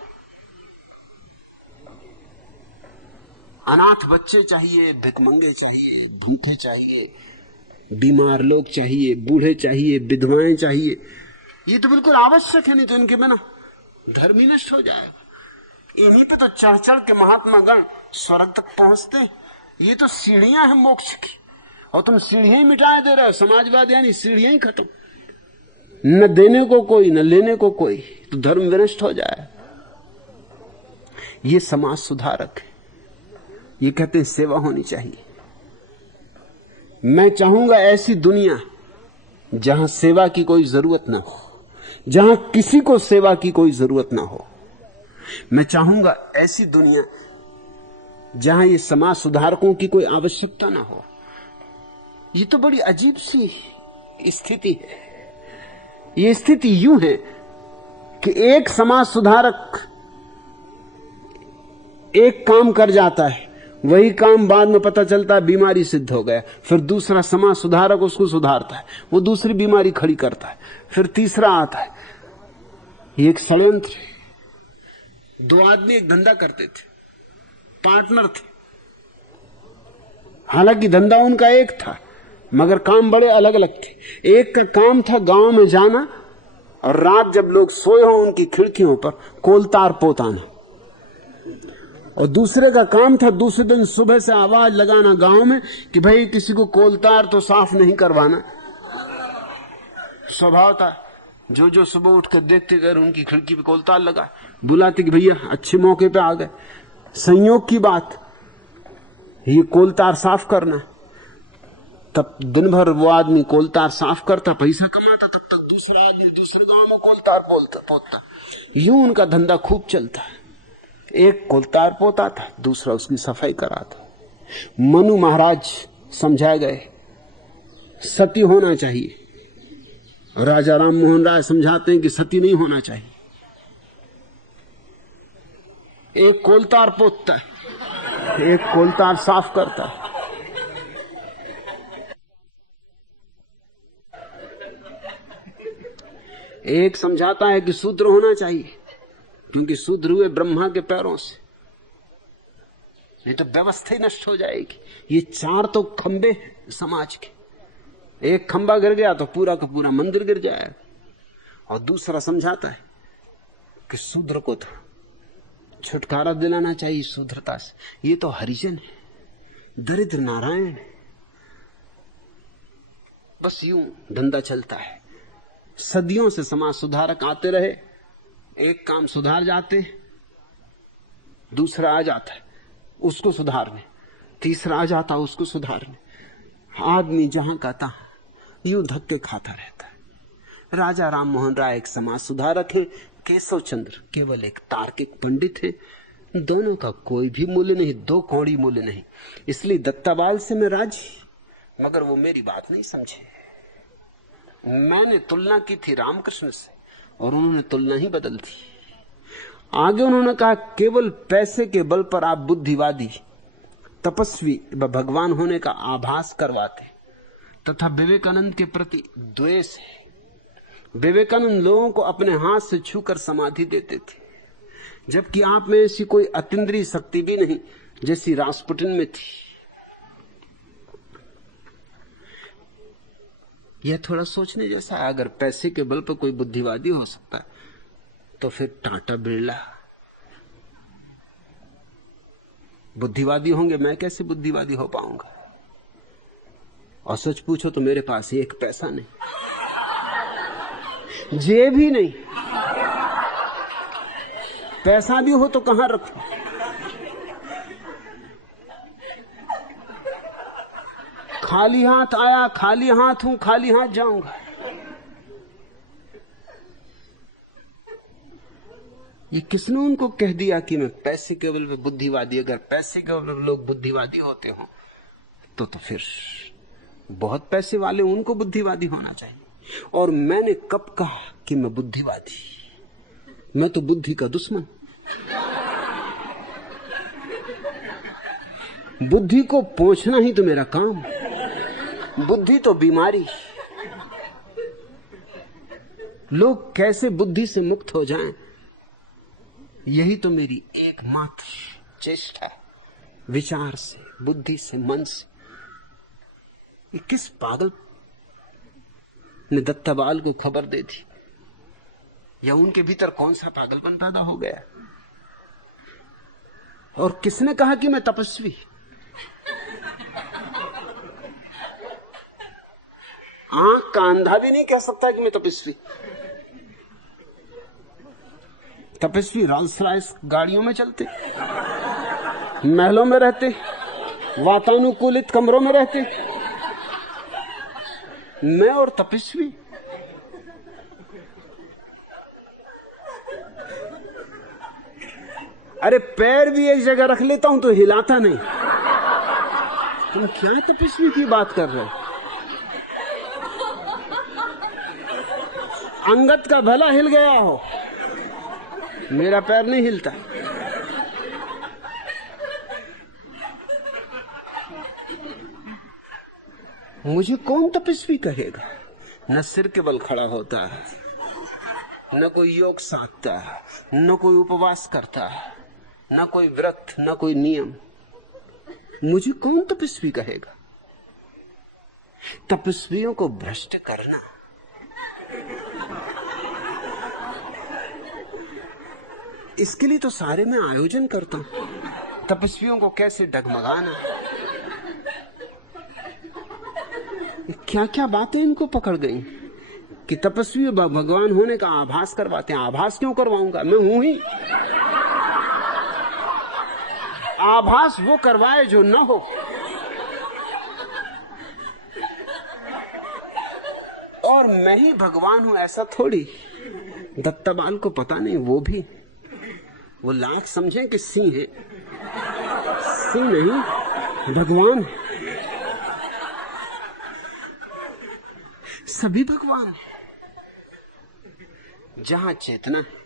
अनाथ बच्चे चाहिए, भिखमंगे चाहिए, भूखे चाहिए, बीमार लोग चाहिए, बूढ़े चाहिए, विधवाएं चाहिए, ये तो बिल्कुल आवश्यक है, नहीं तो इनके बिना धर्म ही नष्ट हो जाएगा। इन्हीं पे तो चढ़ चढ़ के महात्मा गण स्वर्ग तक पहुंचते। ये तो सीढ़ियां हैं मोक्ष की, और तुम सीढ़ियां ही मिटाए दे रहे हो। समाजवाद यानी सीढ़ियां ही खत्म, न देने को कोई न लेने को कोई, तो धर्म विनष्ट हो जाए। ये समाज सुधारक है। ये कहते हैं सेवा होनी चाहिए। मैं चाहूंगा ऐसी दुनिया जहां सेवा की कोई जरूरत ना हो, जहां किसी को सेवा की कोई जरूरत ना हो। मैं चाहूंगा ऐसी दुनिया जहां ये समाज सुधारकों की कोई आवश्यकता ना हो। ये तो बड़ी अजीब सी स्थिति है। ये स्थिति यूं है कि एक समाज सुधारक एक काम कर जाता है, वही काम बाद में पता चलता है बीमारी सिद्ध हो गया। फिर दूसरा समाज सुधारक उसको सुधारता है, वो दूसरी बीमारी खड़ी करता है। फिर तीसरा आता है। ये एक षड्यंत्र है। दो आदमी एक धंधा करते थे, पार्टनर थे। हालांकि धंधा उनका एक था मगर काम बड़े अलग अलग थे। एक का काम था गांव में जाना और रात जब लोग सोए हो उनकी खिड़कियों पर कोलतार पोताना, और दूसरे का काम था दूसरे दिन सुबह से आवाज लगाना गांव में कि भाई किसी को कोलतार तो साफ नहीं करवाना। स्वभाव था जो जो सुबह उठ कर देखते कर उनकी खिड़की पे कोलतार लगा, बुलाते कि भैया अच्छे मौके पे आ गए। संयोग की बात ये कोलतार साफ करना। तब दिन भर वो आदमी कोलतार साफ करता, पैसा कमाता, तब तक दूसरा आदमी दूसरे गांव में कोलतार पोतता। यूं उनका धंधा खूब चलता। एक कोलतार पोता था, दूसरा उसकी सफाई कराता। मनु महाराज समझाए गए सती होना चाहिए। राजा राम मोहन राय समझाते हैं कि सती नहीं होना चाहिए। एक कोलतार पोतता है, एक कोलतार साफ करता है। एक समझाता है कि शूद्र होना चाहिए क्योंकि शूद्र हुए ब्रह्मा के पैरों से, नहीं तो व्यवस्था ही नष्ट हो जाएगी। ये चार तो खंबे समाज के, एक खंबा गिर गया तो पूरा का पूरा मंदिर गिर जाएगा। और दूसरा समझाता है कि शूद्र को तो छुटकारा दिलाना चाहिए शूद्रता से। ये तो हरिजन है, दरिद्र नारायण है। बस यूं धंधा चलता है। सदियों से समाज सुधारक आते रहे, एक काम सुधार जाते, दूसरा आ जाता है उसको सुधारने, तीसरा आ जाता है उसको सुधारने। आदमी जहां का तहां यूं धक्के खाता रहता है। राजा राम मोहन राय एक समाज सुधारक है, केशव चंद्र केवल एक तार्किक पंडित है। दोनों का कोई भी मूल्य नहीं, दो कौड़ी मूल्य नहीं। इसलिए दत्ताबाल से मैं राजी, मगर वो मेरी बात नहीं समझे। मैंने तुलना की थी रामकृष्ण से, और उन्होंने तुलना ही बदल दी। आगे उन्होंने कहा केवल पैसे के बल पर आप बुद्धिवादी, तपस्वी व भगवान होने का आभास करवाते तथा विवेकानंद के प्रति द्वेष है। विवेकानंद लोगों को अपने हाथ से छूकर समाधि देते थे, जबकि आप में ऐसी कोई अतीन्द्रिय शक्ति भी नहीं जैसी रास्पुटिन में थी। यह थोड़ा सोचने जैसा है। अगर पैसे के बल पर कोई बुद्धिवादी हो सकता है तो फिर टाटा बिरला बुद्धिवादी होंगे, मैं कैसे बुद्धिवादी हो पाऊंगा? और सच पूछो तो मेरे पास एक पैसा नहीं, जेब भी नहीं। पैसा भी हो तो कहां रखूं? खाली हाथ आया, खाली हाथ हूं, खाली हाथ जाऊंगा। ये किसने उनको कह दिया कि मैं पैसे के बल पे बुद्धिवादी? अगर पैसे के बल पे लोग बुद्धिवादी होते हो तो फिर बहुत पैसे वाले उनको बुद्धिवादी होना चाहिए। और मैंने कब कहा कि मैं बुद्धिवादी? मैं तो बुद्धि का दुश्मन। बुद्धि को पोंछना ही तो मेरा काम। बुद्धि तो बीमारी। लोग कैसे बुद्धि से मुक्त हो जाएं, यही तो मेरी एकमात्र चेष्टा है। विचार से, बुद्धि से, मन से। ये किस पागल ने दत्ताबाल को खबर दे दी? या उनके भीतर कौन सा पागलपन पैदा हो गया? और किसने कहा कि मैं तपस्वी? आंख का अंधा भी नहीं कह सकता कि मैं तपस्वी। तपस्वी रोल्स रॉयस गाड़ियों में चलते, महलों में रहते, वातानुकूलित कमरों में रहते। मैं और तपस्वी, अरे पैर भी एक जगह रख लेता हूं तो हिलाता नहीं। तुम क्या तपस्वी की बात कर रहे हो? अंगत का भला हिल गया हो, मेरा पैर नहीं हिलता। मुझे कौन तपस्वी कहेगा? न सिर के बल खड़ा होता है, न कोई योग साधता है, न कोई उपवास करता है, न कोई व्रत, न कोई नियम। मुझे कौन तपस्वी कहेगा? तपस्वियों को भ्रष्ट करना, इसके लिए तो सारे मैं आयोजन करता हूं। तपस्वियों को कैसे डगमगाना, क्या क्या बातें इनको पकड़ गई कि तपस्वी भगवान होने का आभास करवाते हैं। आभास क्यों करवाऊंगा? मैं हूं ही। आभास वो करवाए जो न हो। और मैं ही भगवान हूं ऐसा थोड़ी। दत्ताबाल को पता नहीं, वो लाख समझे कि सिंह है। सिंह नहीं, भगवान। सभी भगवान। जहां चेतना है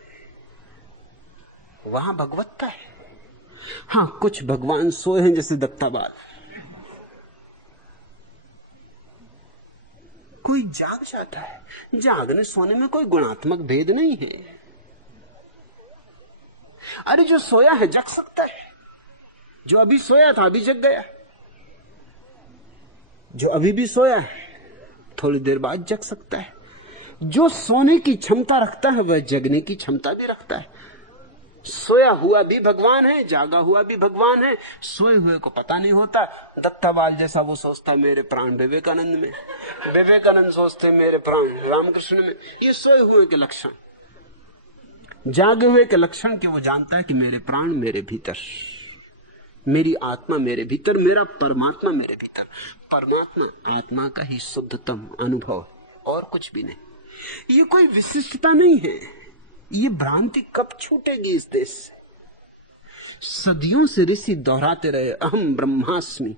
वहां भगवत्ता है। हां, कुछ भगवान सोए हैं जैसे दत्ताबाल। कोई जाग जाता है। जागने सोने में कोई गुणात्मक भेद नहीं है। अरे जो सोया है जग सकता है। जो अभी सोया था अभी जग गया। जो अभी भी सोया है थोड़ी देर बाद जग सकता है। जो सोने की क्षमता रखता है वह जगने की क्षमता भी रखता है। सोया हुआ भी भगवान है, जागा हुआ भी भगवान है। सोए हुए को पता नहीं होता। दत्ताबाल जैसा वो सोचता मेरे प्राण विवेकानंद में, विवेकानंद सोचते मेरे प्राण रामकृष्ण में। ये सोए हुए के लक्षण। जागे हुए के लक्षण के वो जानता है कि मेरे प्राण मेरे भीतर, मेरी आत्मा मेरे भीतर, मेरा परमात्मा मेरे भीतर। परमात्मा आत्मा का ही शुद्धतम अनुभव, और कुछ भी नहीं। ये कोई विशिष्टता नहीं है। ये भ्रांति कब छूटेगी इस देश से? सदियों से ऋषि दोहराते रहे अहम ब्रह्मास्मि।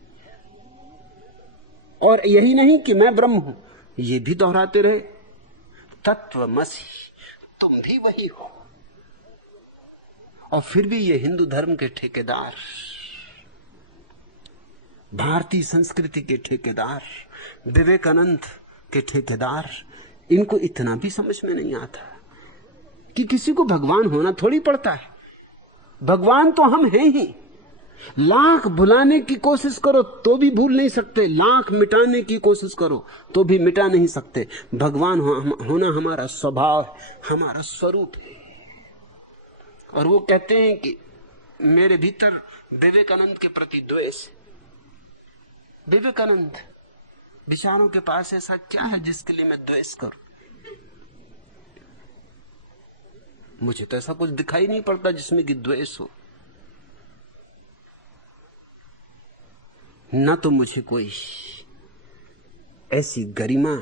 और यही नहीं कि मैं ब्रह्म हूं, ये भी दोहराते रहे तत्वमसि, तुम भी वही हो। और फिर भी ये हिंदू धर्म के ठेकेदार, भारतीय संस्कृति के ठेकेदार, विवेकानंद के ठेकेदार, इनको इतना भी समझ में नहीं आता कि किसी को भगवान होना थोड़ी पड़ता है। भगवान तो हम हैं ही। लाख भुलाने की कोशिश करो तो भी भूल नहीं सकते, लाख मिटाने की कोशिश करो तो भी मिटा नहीं सकते। भगवान होना हमारा स्वभाव है, हमारा स्वरूप है। और वो कहते हैं कि मेरे भीतर विवेकानंद के प्रति द्वेष है। विवेकानंद विचारों के पास ऐसा क्या है जिसके लिए मैं द्वेष करूं? मुझे तो ऐसा कुछ दिखाई नहीं पड़ता जिसमें कि द्वेष हो। ना तो मुझे कोई ऐसी गरिमा,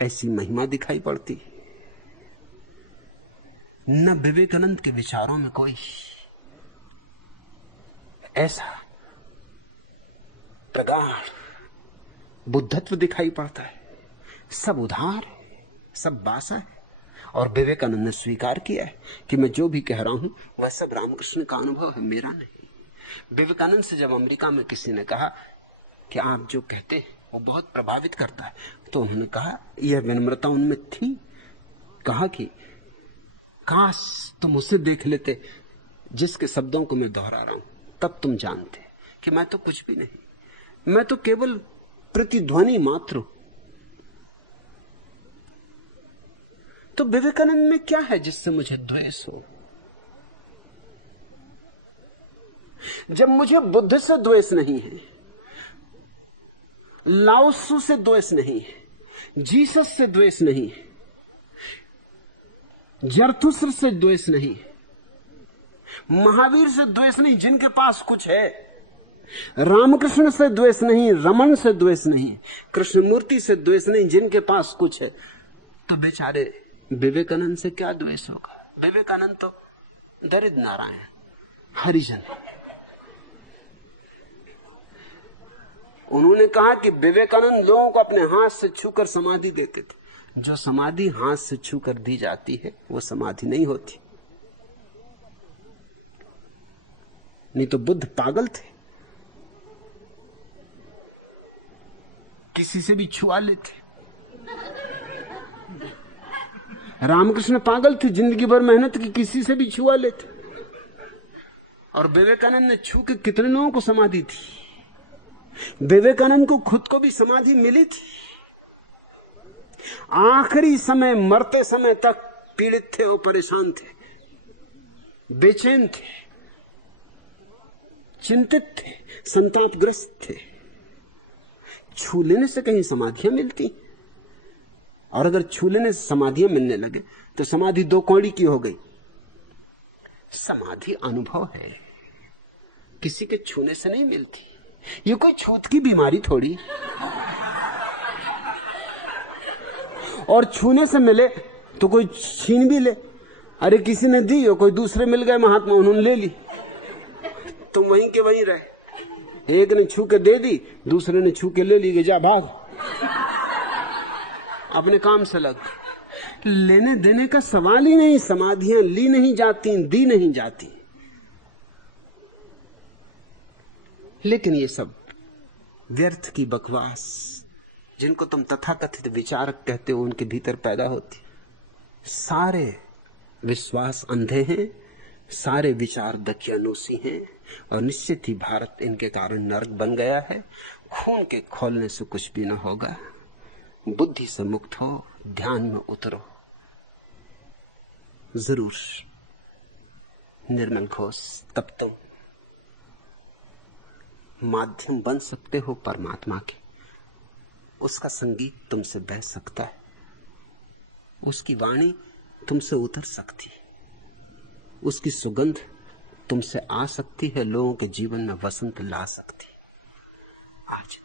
ऐसी महिमा दिखाई पड़ती, न विवेकानंद के विचारों में कोई ऐसा प्रगाढ़ बुद्धत्व दिखाई पड़ता है। सब उधार है, सब बासा है। और विवेकानंद ने स्वीकार किया है कि मैं जो भी कह रहा हूं वह सब रामकृष्ण का अनुभव है, मेरा नहीं। विवेकानंद से जब अमेरिका में किसी ने कहा कि आप जो कहते हैं वो बहुत प्रभावित करता है, तो उन्होंने कहा, यह विनम्रता उनमें थी, कहा कि काश तुम उसे देख लेते जिसके शब्दों को मैं दोहरा रहा हूं, तब तुम जानते कि मैं तो कुछ भी नहीं, मैं तो केवल प्रतिध्वनि मात्र हूं। तो विवेकानंद में क्या है जिससे मुझे द्वेष हो? जब मुझे बुद्ध से द्वेष नहीं है, लाओत्सु से द्वेष नहीं है, जीसस से द्वेष नहीं है, जरथुस्त्र से द्वेष नहीं है, महावीर से द्वेष नहीं जिनके पास कुछ है, रामकृष्ण से द्वेष नहीं, रमन से द्वेष नहीं, कृष्णमूर्ति से द्वेष नहीं जिनके पास कुछ है, तो बेचारे विवेकानंद से क्या द्वेष होगा? विवेकानंद तो दरिद्र नारायण, हरिजन। उन्होंने कहा कि विवेकानंद लोगों को अपने हाथ से छूकर समाधि देते थे। जो समाधि हाथ से छूकर दी जाती है वो समाधि नहीं होती। नहीं तो बुद्ध पागल थे, किसी से भी छुआ लेते। रामकृष्ण पागल थे, जिंदगी भर मेहनत की, किसी से भी छुआ लेते। और विवेकानंद ने छू के कितने लोगों को समाधि थी। विवेकानंद को खुद को भी समाधि मिली थी। आखिरी समय, मरते समय तक पीड़ित थे और परेशान थे, बेचैन थे, चिंतित थे, संतापग्रस्त थे। छू लेने से कहीं समाधियां मिलती? और अगर छू लेने से समाधियां मिलने लगे तो समाधि दो कौड़ी की हो गई। समाधि अनुभव है, किसी के छूने से नहीं मिलती। ये कोई छूत की बीमारी थोड़ी। और छूने से मिले तो कोई छीन भी ले। अरे किसी ने दी और कोई दूसरे मिल गए महात्मा, उन्होंने ले ली, तुम वहीं के वहीं रहे। एक ने छू के दे दी, दूसरे ने छू के ले ली, जा भाग, अपने काम से लग। लेने देने का सवाल ही नहीं। समाधियां ली नहीं जाती, दी नहीं जाती। लेकिन ये सब व्यर्थ की बकवास, जिनको तुम तथाकथित विचारक कहते हो, उनके भीतर पैदा होती। सारे विश्वास अंधे हैं, सारे विचार दकियानूसी हैं, और निश्चित ही भारत इनके कारण नरक बन गया है। खून के खोलने से कुछ भी न होगा। बुद्धि से मुक्त हो, ध्यान में उतरो। जरूर निर्मल घोष, तब तुम माध्यम बन सकते हो परमात्मा के। उसका संगीत तुमसे बह सकता है, उसकी वाणी तुमसे उतर सकती है, उसकी सुगंध तुमसे आ सकती है, लोगों के जीवन में वसंत ला सकती है। आज